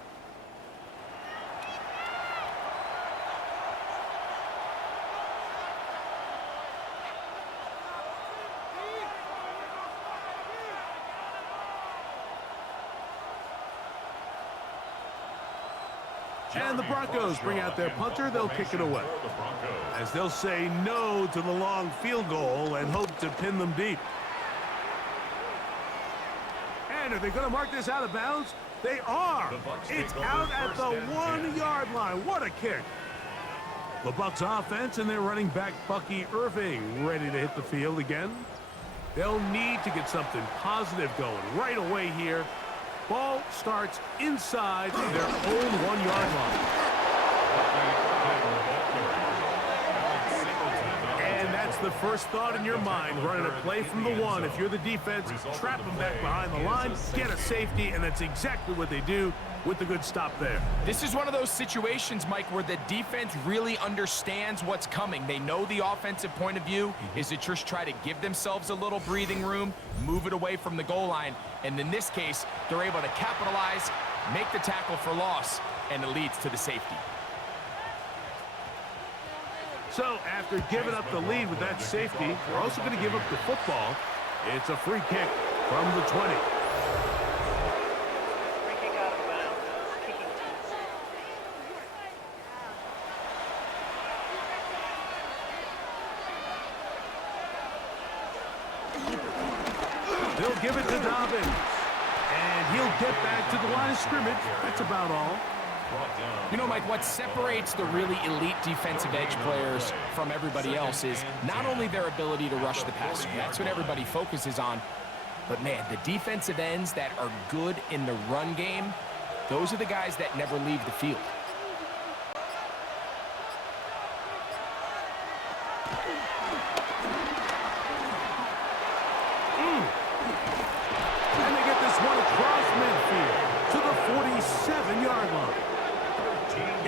And the Broncos bring out their punter. They'll kick it away, as they'll say no to the long field goal and hope to pin them deep. And are they going to mark this out of bounds? They are. It's out at the 1-yard line. What a kick. The Bucs offense and their running back Bucky Irving ready to hit the field again. They'll need to get something positive going right away here. Ball starts inside their own 1-yard line. And that's the first thought in your mind, running a play from the 1. If you're the defense, trap them back behind the line, get a safety, and that's exactly what they do with the good stop there. This is one of those situations, Mike, where the defense really understands what's coming. They know the offensive point of view is to just try to give themselves a little breathing room, move it away from the goal line, and in this case, they're able to capitalize, make the tackle for loss, and it leads to the safety. So after giving up the lead with that safety, we're also going to give up the football. It's a free kick from the 20. They'll give it to Dobbins. And he'll get back to the line of scrimmage. That's about all. You know, Mike, what separates the really elite defensive edge players from everybody else is not only their ability to rush the passer. That's what everybody focuses on. But, man, the defensive ends that are good in the run game, those are the guys that never leave the field. And they get this one across midfield to the 47-yard line.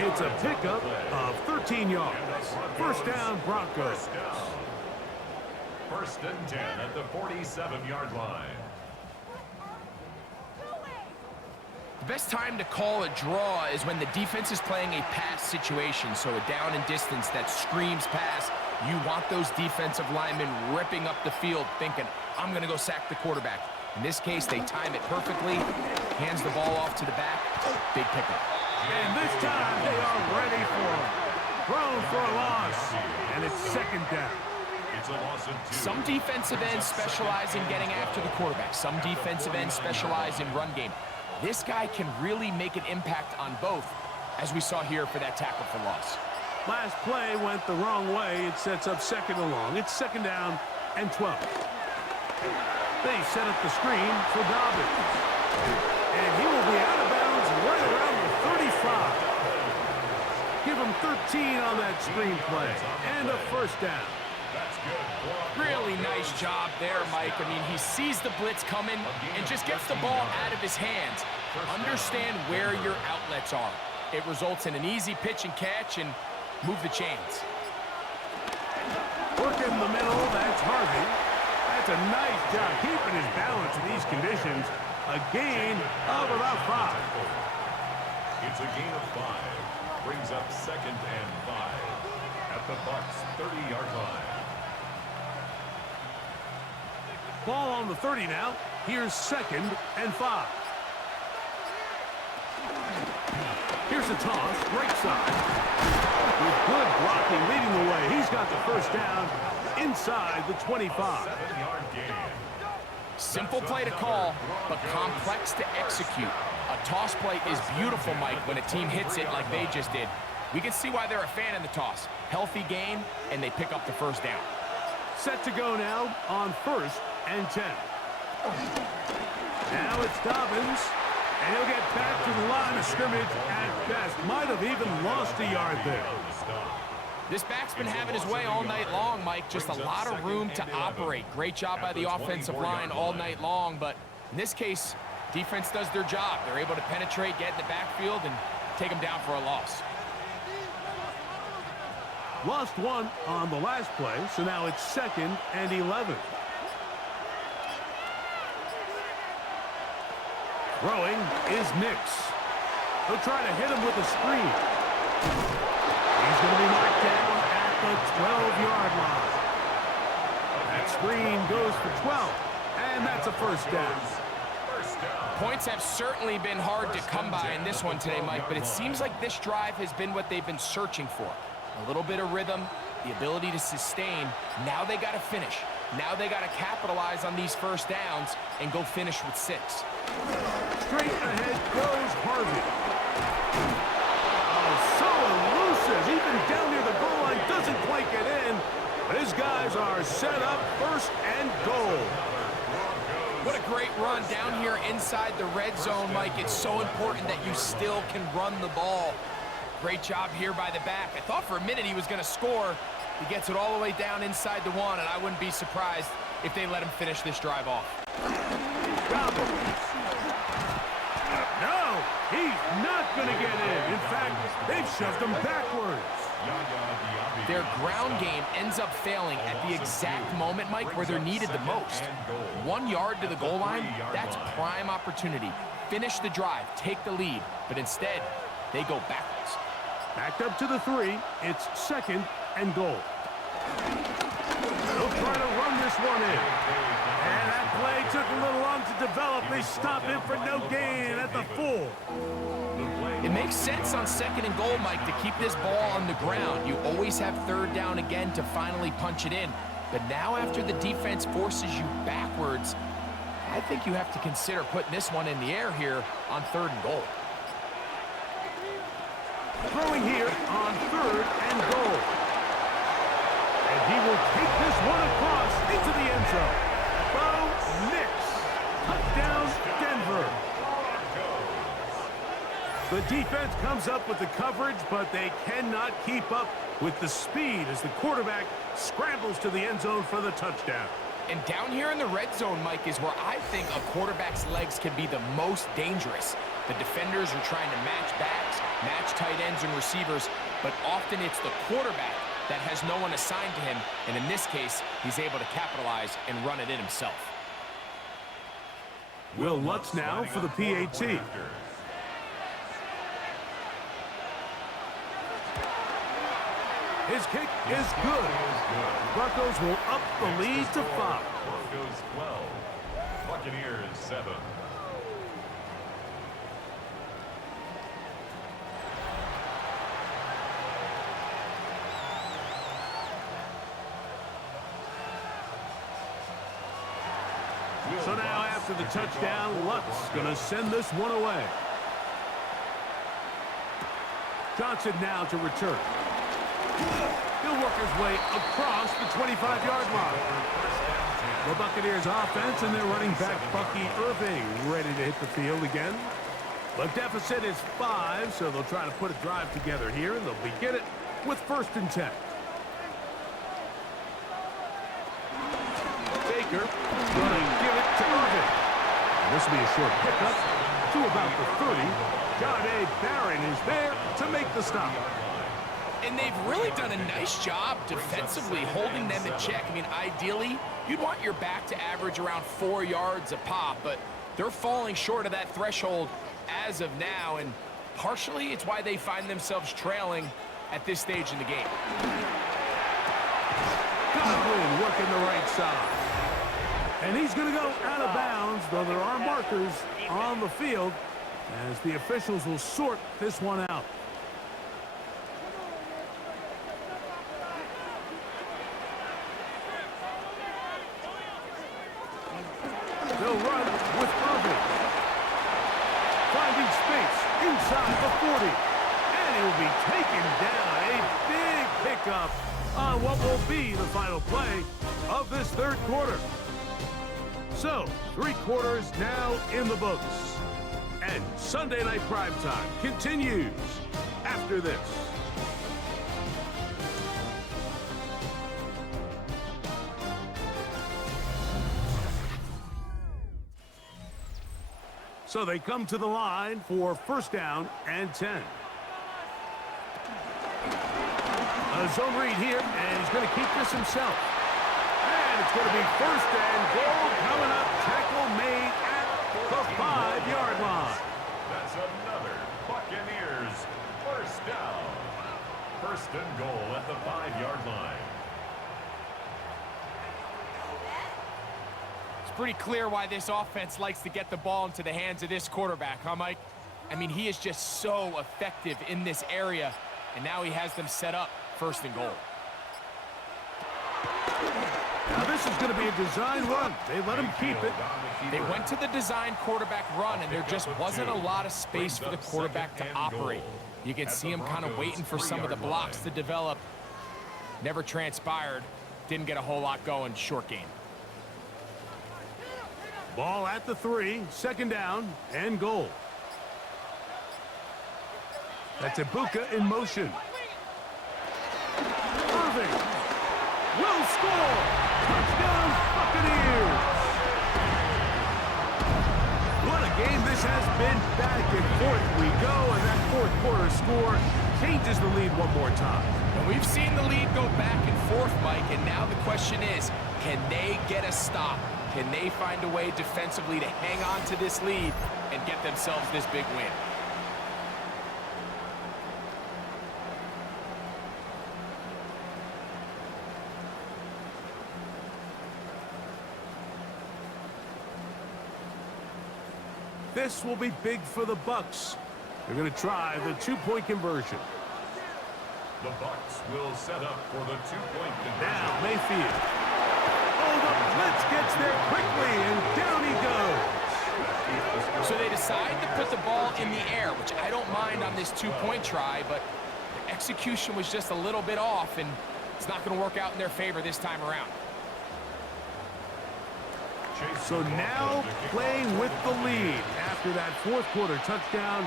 It's a pickup of 13 yards. First down, Broncos. 1st and 10 at the 47-yard line. The best time to call a draw is when the defense is playing a pass situation, so a down and distance that screams pass. You want those defensive linemen ripping up the field thinking, I'm going to go sack the quarterback. In this case, they time it perfectly, hands the ball off to the back, big pickup. And this time they are ready for him. Thrown for a loss, and it's 2nd down. It's a loss of 2. Some defensive ends specialize in getting after the quarterback. Some defensive ends specialize in run game. This guy can really make an impact on both, as we saw here for that tackle for loss. Last play went the wrong way. It sets up 2nd and long. It's 2nd down and 12. They set up the screen for Dobbins. And he will be out of bounds right around the 35. Give him 13 on that screen play. And a 1st down. Really nice job there, Mike. I mean, he sees the blitz coming and just gets the ball out of his hands. Understand where your outlets are. It results in an easy pitch and catch and move the chains. Work in the middle, that's Harvey. That's a nice job keeping his balance in these conditions. A gain of about 5. It's a gain of 5. Brings up 2nd and 5 at the Bucs' 30-yard line. Ball on the 30 now. Here's 2nd and 5. Here's a toss, right side. With good blocking leading the way. He's got the first down inside the 25. 7-yard gain. Simple play to call, but complex to execute. A toss play is beautiful, Mike, when a team hits it like they just did. We can see why they're a fan in the toss. Healthy gain, and they pick up the first down. Set to go now on 1st and 10. Now it's Dobbins, and he'll get back to the line of scrimmage at best. Might have even lost a yard there. This back's been having his way all night long, Mike. Just a lot of room to operate. Great job by the offensive line all night long, but in this case, defense does their job. They're able to penetrate, get in the backfield, and take them down for a loss. Lost 1 on the last play, so now it's 2nd and 11. Throwing is Nix. He'll try to hit him with a screen. He's going to be knocked down at the 12-yard line. That screen goes for 12, and that's a first down. Points have certainly been hard to come by in this one today, Mike, but it seems like this drive has been what they've been searching for. A little bit of rhythm, the ability to sustain. Now they got to finish. Now they got to capitalize on these first downs and go finish with 6. Straight ahead goes Harvey. Oh, so elusive. Even down near the goal line, doesn't quite get in. His guys are set up 1st and goal. What a great run down here inside the red zone, Mike. It's so important that you still can run the ball. Great job here by the back. I thought for a minute he was going to score. He gets it all the way down inside the 1, and I wouldn't be surprised if they let him finish this drive off. No, he's not going to get in. In fact, they've shoved him backwards. Their ground game ends up failing at the exact moment, Mike, where they're needed the most. 1 yard to the goal line, that's prime opportunity. Finish the drive, take the lead, but instead, they go backwards. Backed up to the 3, it's 2nd and goal. They'll try to run this one in. And that play took a little long to develop. They stop him for no gain at the 4. It makes sense on 2nd and goal, Mike, to keep this ball on the ground. You always have 3rd down again to finally punch it in. But now after the defense forces you backwards, I think you have to consider putting this one in the air here on 3rd and goal. Throwing here on 3rd and goal. And he will take this one across into the end zone. Bo Nix. Touchdown, Denver. The defense comes up with the coverage, but they cannot keep up with the speed as the quarterback scrambles to the end zone for the touchdown. And down here in the red zone, Mike, is where I think a quarterback's legs can be the most dangerous. The defenders are trying to match backs, match tight ends and receivers, but often it's the quarterback that has no one assigned to him, and in this case, he's able to capitalize and run it in himself. Will Lutz now for the PAT. His kick is good. Broncos will up the lead to 5. Broncos 12, Buccaneers 7. So now after the touchdown, Lutz going to send this one away. Johnson now to return. He'll work his way across the 25-yard line. The Buccaneers offense and their running back Bucky Irving ready to hit the field again. The deficit is 5, so they'll try to put a drive together here, and they'll begin it with 1st and 10. Baker going to give it to Irving. And this will be a short pickup to about the 30. John A. Barron is there to make the stop. And they've really done a nice job defensively holding them in check. I mean, ideally, you'd want your back to average around 4 yards a pop, but they're falling short of that threshold as of now, and partially it's why they find themselves trailing at this stage in the game. Godwin working the right side. And he's going to go out of bounds, though there are markers on the field as the officials will sort this one out. They'll run with Irving. Finding space inside the 40. And he'll be taken down. A big pickup on what will be the final play of this third quarter. So, 3 quarters now in the books. And Sunday Night Primetime continues after this. So they come to the line for first down and 10. A zone read here, and he's going to keep this himself. And it's going to be first and goal coming up. Tackle made at the 5-yard line. That's another Buccaneers first down. First and goal at the 5-yard line. It's pretty clear why this offense likes to get the ball into the hands of this quarterback, huh, Mike? I mean, he is just so effective in this area, and now he has them set up first and goal. Now this is going to be a design run. They let him keep it. They went to the design quarterback run, and there just wasn't a lot of space for the quarterback to operate. You can see him kind of waiting for some of the blocks to develop. Never transpired. Didn't get a whole lot going. Short game. Ball at the 3, second down and goal. That's Ibuka in motion. Irving will score. Touchdown, Buccaneers. What a game this has been. Back and forth we go, and that fourth quarter score changes the lead one more time. And we've seen the lead go back and forth, Mike, and now the question is, can they get a stop? Can they find a way defensively to hang on to this lead and get themselves this big win? This will be big for the Bucs. They're going to try the 2-point conversion. The Bucs will set up for the 2-point conversion. Now Mayfield. Oh, the blitz gets there quickly, and down he goes. So they decide to put the ball in the air, which I don't mind on this 2-point try, but the execution was just a little bit off, and it's not going to work out in their favor this time around. So now playing with the lead after that fourth quarter touchdown.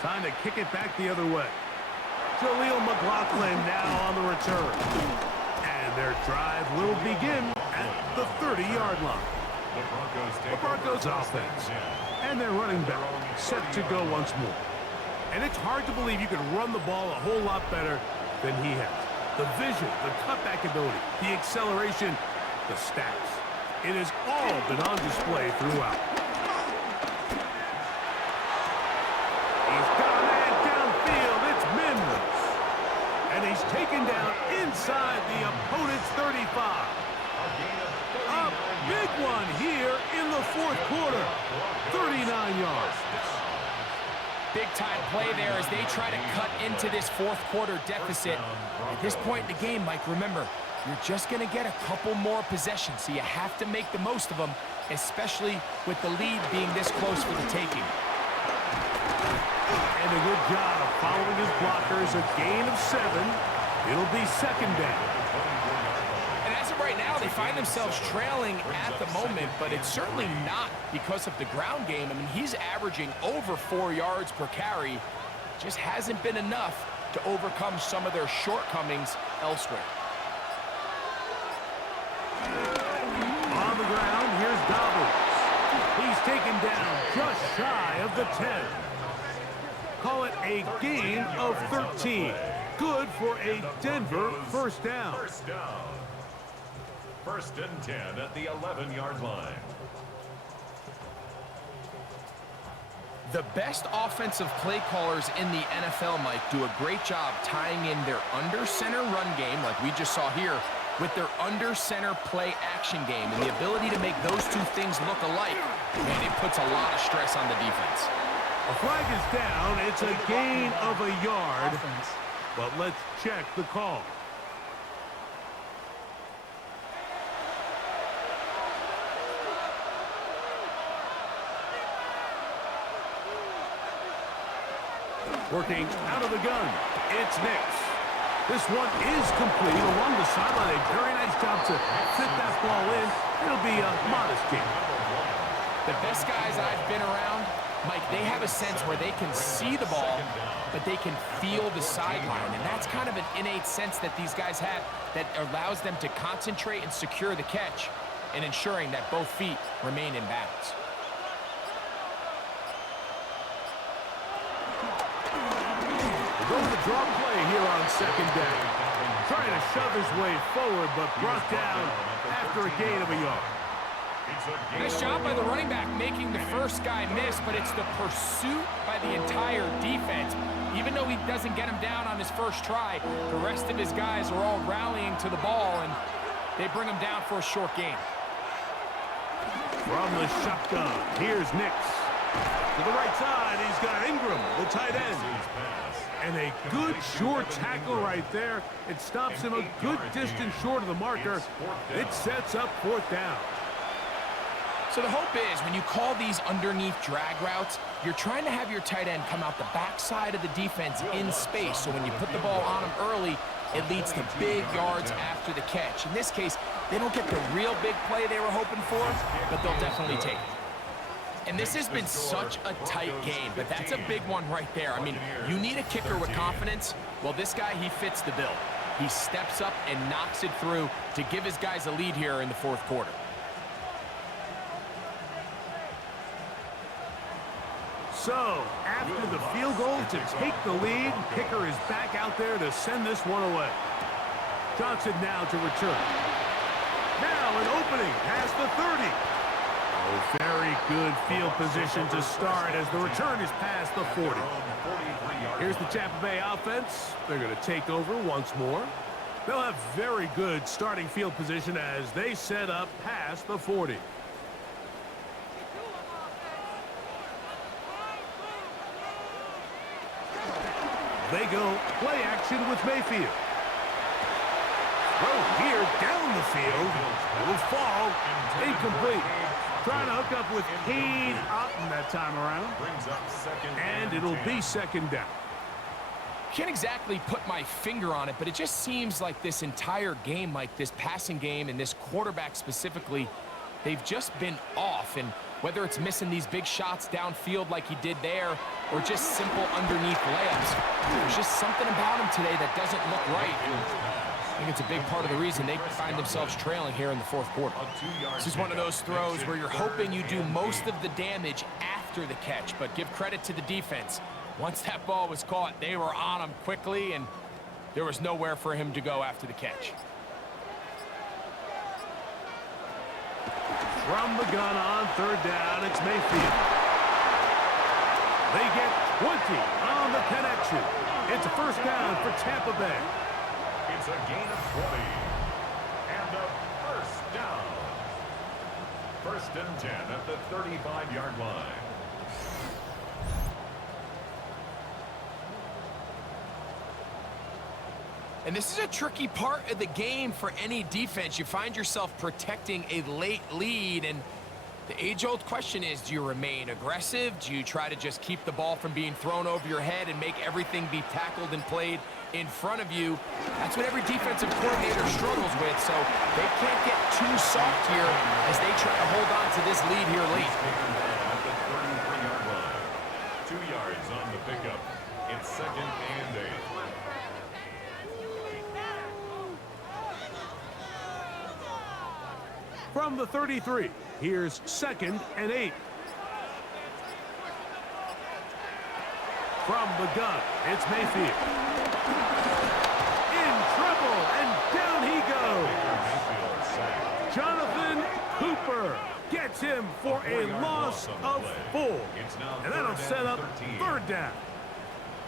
Time to kick it back the other way. Jaleel McLaughlin now on the return. And their drive will begin at the 30-yard line. The Broncos offense. And their running back set to go once more. And it's hard to believe you can run the ball a whole lot better than he has. The vision, the cutback ability, the acceleration, the stats. It has all been on display throughout. He's got a man downfield. It's Mims. And he's taken down inside the opponent's 35. A big one here in the fourth quarter. 39 yards. Big-time play there as they try to cut into this fourth quarter deficit. At this point in the game, Mike, remember, you're just going to get a couple more possessions, so you have to make the most of them, especially with the lead being this close for the taking. And a good job following his blockers, a gain of 7. It'll be second down. And as of right now, they find themselves trailing at the moment, but it's certainly not because of the ground game. I mean, he's averaging over 4 yards per carry. Just hasn't been enough to overcome some of their shortcomings elsewhere. On the ground, here's Dobbins. He's taken down just shy of the 10. Call it a gain of 13. Good for a Denver first down. First down. 1st and 10 at the 11-yard line. The best offensive play callers in the NFL, Mike, do a great job tying in their under-center run game, like we just saw here, with their under-center play action game. And the ability to make those two things look alike, and it puts a lot of stress on the defense. A flag is down. It's a gain of a yard. But let's check the call. Working out of the gun, it's Nix. This one is complete along the sideline. A very nice job to fit that ball in. It'll be a modest gain. The best guys I've been around, Mike, they have a sense where they can see the ball, but they can feel the sideline. And that's kind of an innate sense that these guys have that allows them to concentrate and secure the catch and ensuring that both feet remain in bounds. Go to the draw play here on 2nd down. Trying to shove his way forward, but brought down after a gain of a yard. Nice job by the running back making the first guy miss, but it's the pursuit by the entire defense. Even though he doesn't get him down on his first try, the rest of his guys are all rallying to the ball, and they bring him down for a short gain. From the shotgun, here's Nix. To the right side, he's got Ingram, the tight end. And a good short tackle right there. It stops him a good distance short of the marker. It sets up 4th down. So the hope is when you call these underneath drag routes, you're trying to have your tight end come out the backside of the defense in space. So when you put the ball on him early, it leads to big yards after the catch. In this case, they don't get the real big play they were hoping for, but they'll definitely take it. And this has been such a tight game, but that's a big one right there. I mean, you need a kicker with confidence. Well, this guy, he fits the bill. He steps up and knocks it through to give his guys a lead here in the 4th quarter. So, after the field goal to take the lead, kicker is back out there to send this one away. Johnson now to return. Now an opening past the 30. Oh, very good field position to start as the return is past the 40. Here's the Tampa Bay offense. They're going to take over once more. They'll have very good starting field position as they set up past the 40. They go play action with Mayfield. Throw here down the field. It will fall. Incomplete. Trying to hook up with Cade Otton that time around. And it'll be 2nd down. Can't exactly put my finger on it, but it just seems like this entire game, like this passing game and this quarterback specifically, they've just been off. And whether it's missing these big shots downfield like he did there or just simple underneath layups, there's just something about him today that doesn't look right. I think it's a big part of the reason they find themselves trailing here in the 4th quarter. This is one of those throws where you're hoping you do most of the damage after the catch, but give credit to the defense. Once that ball was caught, they were on him quickly, and there was nowhere for him to go after the catch. From the gun on 3rd down, it's Mayfield. They get 20 on the connection. It's a 1st down for Tampa Bay. It's a gain of 20. And a 1st down. 1st and 10 at the 35-yard line. And this is a tricky part of the game for any defense. You find yourself protecting a late lead, and the age-old question is, do you remain aggressive? Do you try to just keep the ball from being thrown over your head and make everything be tackled and played in front of you? That's what every defensive coordinator struggles with, so they can't get too soft here as they try to hold on to this lead here late. At the 33-yard line. 2 yards on the pickup. It's 2nd and 8. From the 33, here's 2nd and 8. From the gun, it's Mayfield. In trouble, and down he goes. Jonathan Cooper gets him for a loss of 4. And that'll set up 3rd down.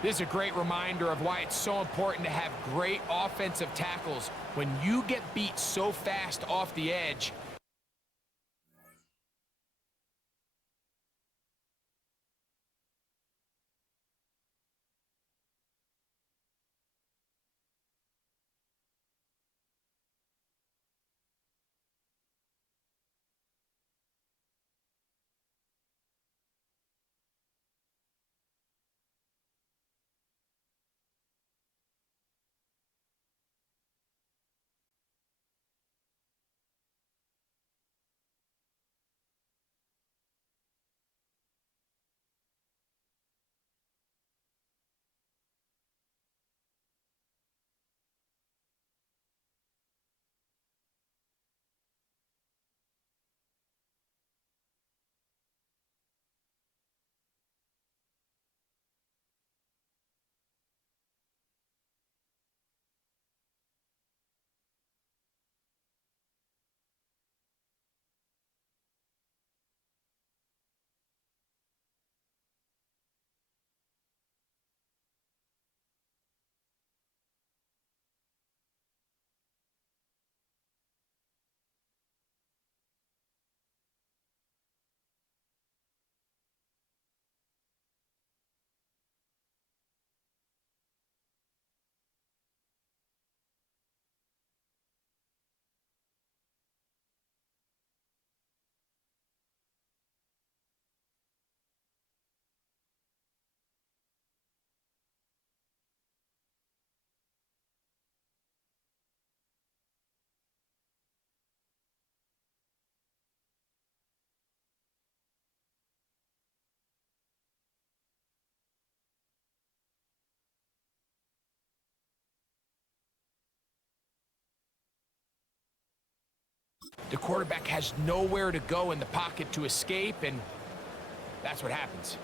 This is a great reminder of why it's so important to have great offensive tackles. When you get beat so fast off the edge, the quarterback has nowhere to go in the pocket to escape, and that's what happens.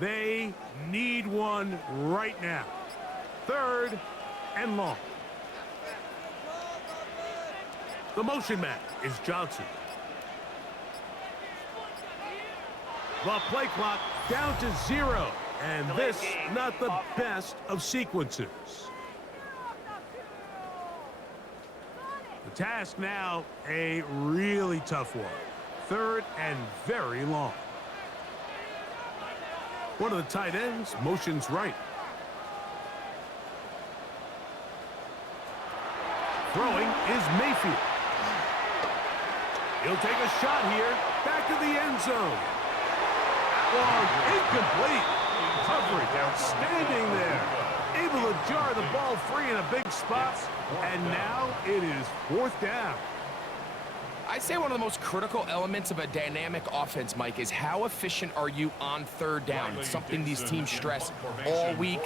They need one right now. 3rd and long. The motion man is Johnson. The play clock down to 0. And this, not the best of sequences. The task now, a really tough one. 3rd and very long. One of the tight ends motions right. Throwing is Mayfield. He'll take a shot here. Back to the end zone. That one incomplete. Coverage outstanding there. Able to jar the ball free in a big spot. And now it is 4th down. I'd say one of the most critical elements of a dynamic offense, Mike, is how efficient are you on 3rd down. It's something these teams stress all week.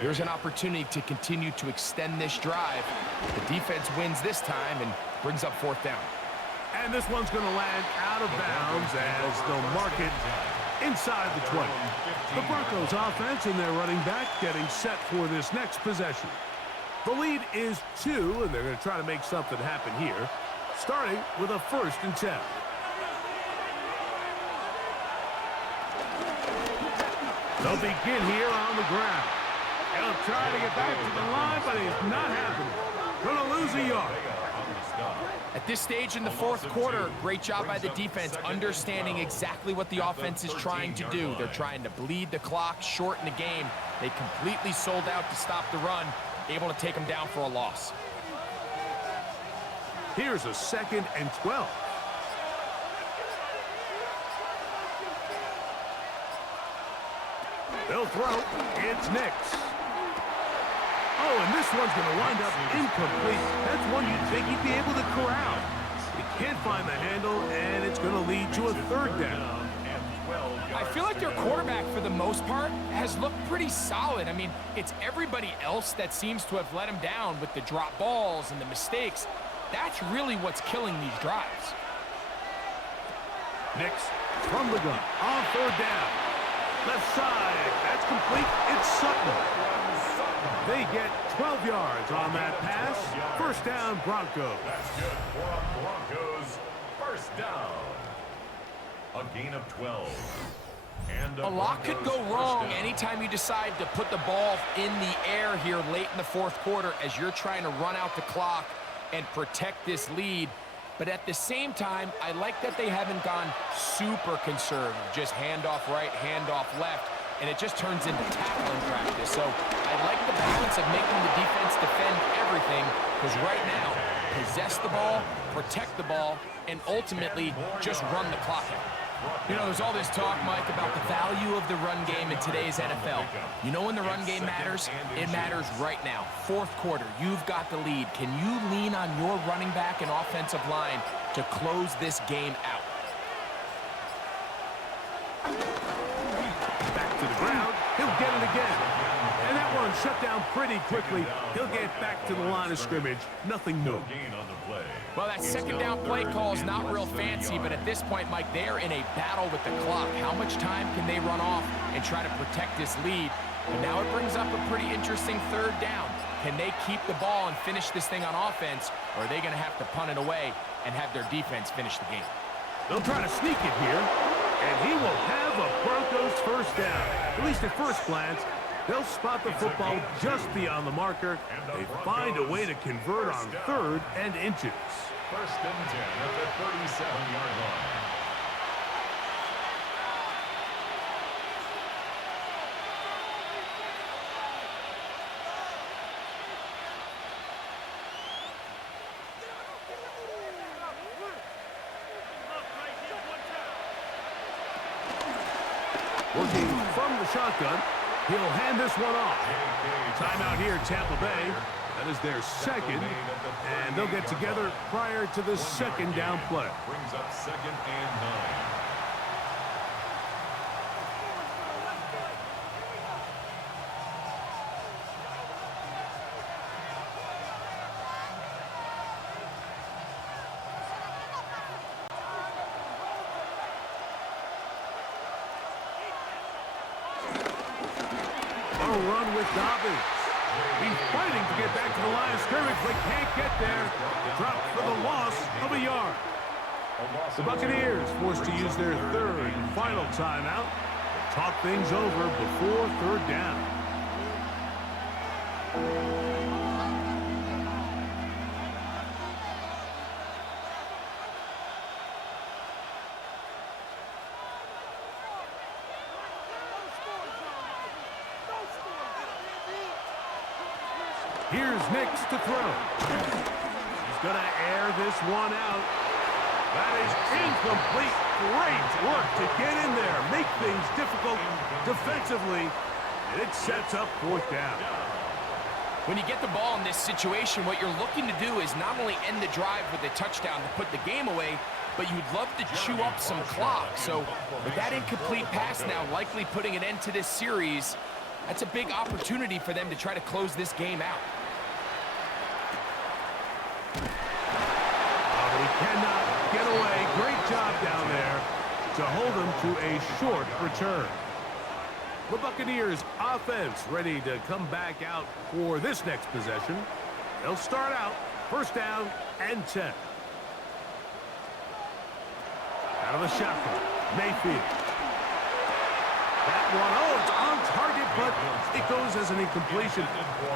There's an opportunity to continue to extend this drive. The defense wins this time and brings up 4th down. And this one's going to land out of bounds as they'll mark it inside the 20. The Broncos offense and their running back getting set for this next possession. The lead is 2, and they're going to try to make something happen here, starting with a 1st and 10. They'll begin here on the ground. He'll try to get back to the line, but it's not happening. Going to lose a yard. At this stage in the 4th quarter, great job by the defense understanding exactly what the offense is trying to do. They're trying to bleed the clock, shorten the game. They completely sold out to stop the run, able to take them down for a loss. Here's a 2nd and 12. They'll throw. It's Nix. Oh, and this one's going to wind up incomplete. That's one you'd think he'd be able to corral. He can't find the handle, and it's going to lead to a third down. I feel like their quarterback, for the most part, has looked pretty solid. I mean, it's everybody else that seems to have let him down with the drop balls and the mistakes. That's really what's killing these drives. Nix from the gun on third down. Left side. That's complete. It's Sutton. They get 12 yards on that pass. First down, Broncos. That's good for a Broncos first down. A gain of 12. And A lot could go wrong anytime you decide to put the ball in the air here late in the fourth quarter as you're trying to run out the clock and protect this lead. But at the same time, I like that they haven't gone super conservative. Just handoff right, handoff left, and it just turns into tackling practice. So I like the balance of making the defense defend everything, because right now, possess the ball, protect the ball, and ultimately just run the clock out. You know, there's all this talk, Mike, about the value of the run game in today's NFL. You know when the run game matters? It matters right now. Fourth quarter, you've got the lead. Can you lean on your running back and offensive line to close this game out? Back to the ground. He'll get it again. And that one shut down pretty quickly. He'll get back to the line of scrimmage. Nothing new. Well, that second down play call is not real fancy, but at this point, Mike, they're in a battle with the clock. How much time can they run off and try to protect this lead? And now it brings up a pretty interesting third down. Can they keep the ball and finish this thing on offense, or are they going to have to punt it away and have their defense finish the game? They'll try to sneak it here, and he will have a Broncos first down. At least at first glance, they'll spot the football just beyond the marker. They find a way to convert on third and inches. First and 10 at the 37-yard line. Working from the shotgun, he'll hand this one off. Timeout here, Tampa Bay. That is their second, and they'll get together prior to the second down play. Brings up second and 9. Run with Dobbins. He's fighting to get back to the line of scrimmage, but can't get there. Dropped for the loss of a yard. The Buccaneers forced to use their third and final timeout to talk things over before third down. Here's Nix to throw. He's going to air this one out. That is incomplete. Great work to get in there, make things difficult defensively, and it sets up fourth down. When you get the ball in this situation, what you're looking to do is not only end the drive with a touchdown to put the game away, but you'd love to chew up some clock. So with that incomplete pass now likely putting an end to this series, that's a big opportunity for them to try to close this game out. He cannot get away. Great job down there to hold him to a short return. The Buccaneers offense ready to come back out for this next possession. They'll start out first down and 10. Out of the shotgun, Mayfield. That one, oh, it's on target, but it goes as an incompletion.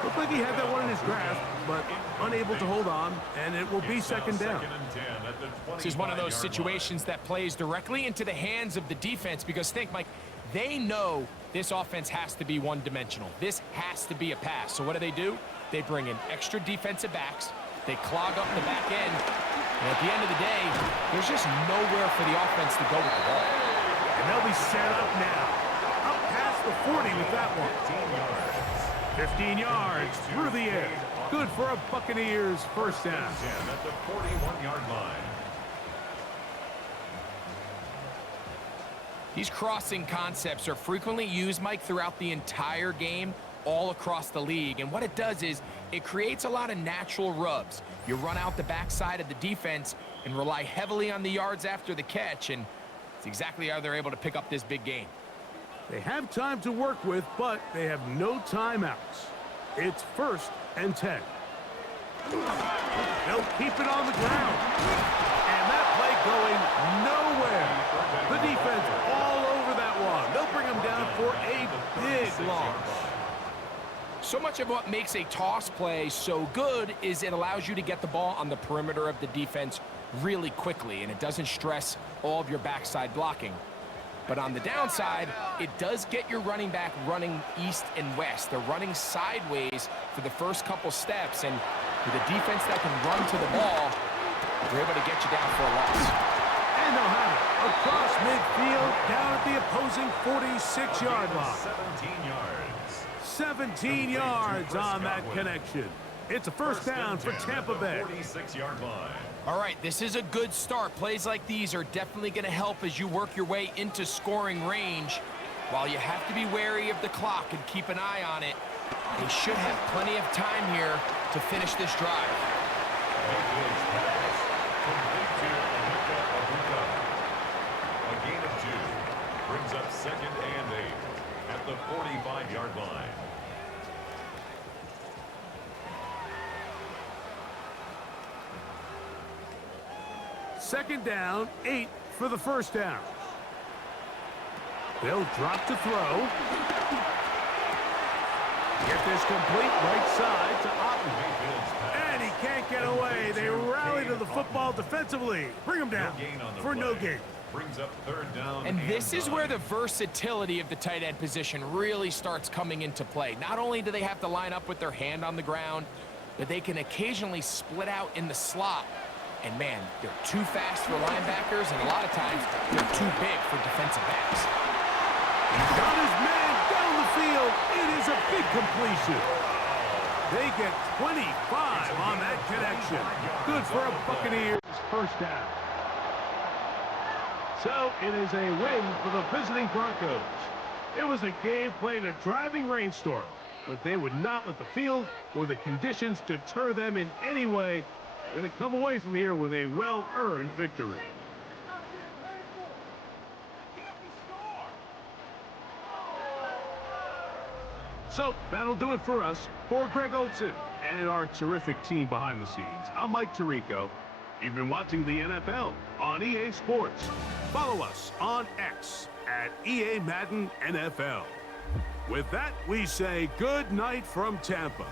Looked like he had that one in his grasp, but unable to hold on, and it will be second down. This is one of those situations that plays directly into the hands of the defense, because think, Mike, they know this offense has to be one-dimensional. This has to be a pass. So what do? They bring in extra defensive backs. They clog up the back end. And at the end of the day, there's just nowhere for the offense to go with the ball. And they'll be set up now. Up past the 40 with that one. 15 yards through the air. Good for a Buccaneers first down. At the 41-yard line. These crossing concepts are frequently used, Mike, throughout the entire game, all across the league. And what it does is it creates a lot of natural rubs. You run out the backside of the defense and rely heavily on the yards after the catch, and it's exactly how they're able to pick up this big game. They have time to work with, but they have no timeouts. It's 1st and 10. They'll keep it on the ground. And that play going nowhere. The defense all over that one. They'll bring them down for a big loss. So much of what makes a toss play so good is it allows you to get the ball on the perimeter of the defense really quickly, and it doesn't stress all of your backside blocking. But on the downside, it does get your running back running east and west. They're running sideways for the first couple steps, and with a defense that can run to the ball, they're able to get you down for a loss. And they'll have it across midfield down at the opposing 46-yard line. 17 yards. 17 yards on that connection. It's a first down for Tampa Bay. 46-yard line. All right, this is a good start. Plays like these are definitely going to help as you work your way into scoring range. While you have to be wary of the clock and keep an eye on it, they should have plenty of time here to finish this drive. A gain of 2 brings up 2nd and 8 at the 45-yard line. Second down, 8 for the first down. They'll drop to throw. Get this complete right side to Oakland. And he can't get away. They rally to the football defensively. Bring him down for no gain. Brings up 3rd down. And this is where the versatility of the tight end position really starts coming into play. Not only do they have to line up with their hand on the ground, but they can occasionally split out in the slot. And man, they're too fast for linebackers, and a lot of times they're too big for defensive backs. He's got his man down the field. It is a big completion. They get 25 on that connection. Good for a Buccaneers first down. So it is a win for the visiting Broncos. It was a game played in a driving rainstorm, but they would not let the field or the conditions deter them in any way. They're going to come away from here with a well-earned victory. So that'll do it for us. For Greg Olson and our terrific team behind the scenes, I'm Mike Tirico. You've been watching the NFL on EA Sports. Follow us on X at EA Madden NFL. With that, we say good night from Tampa.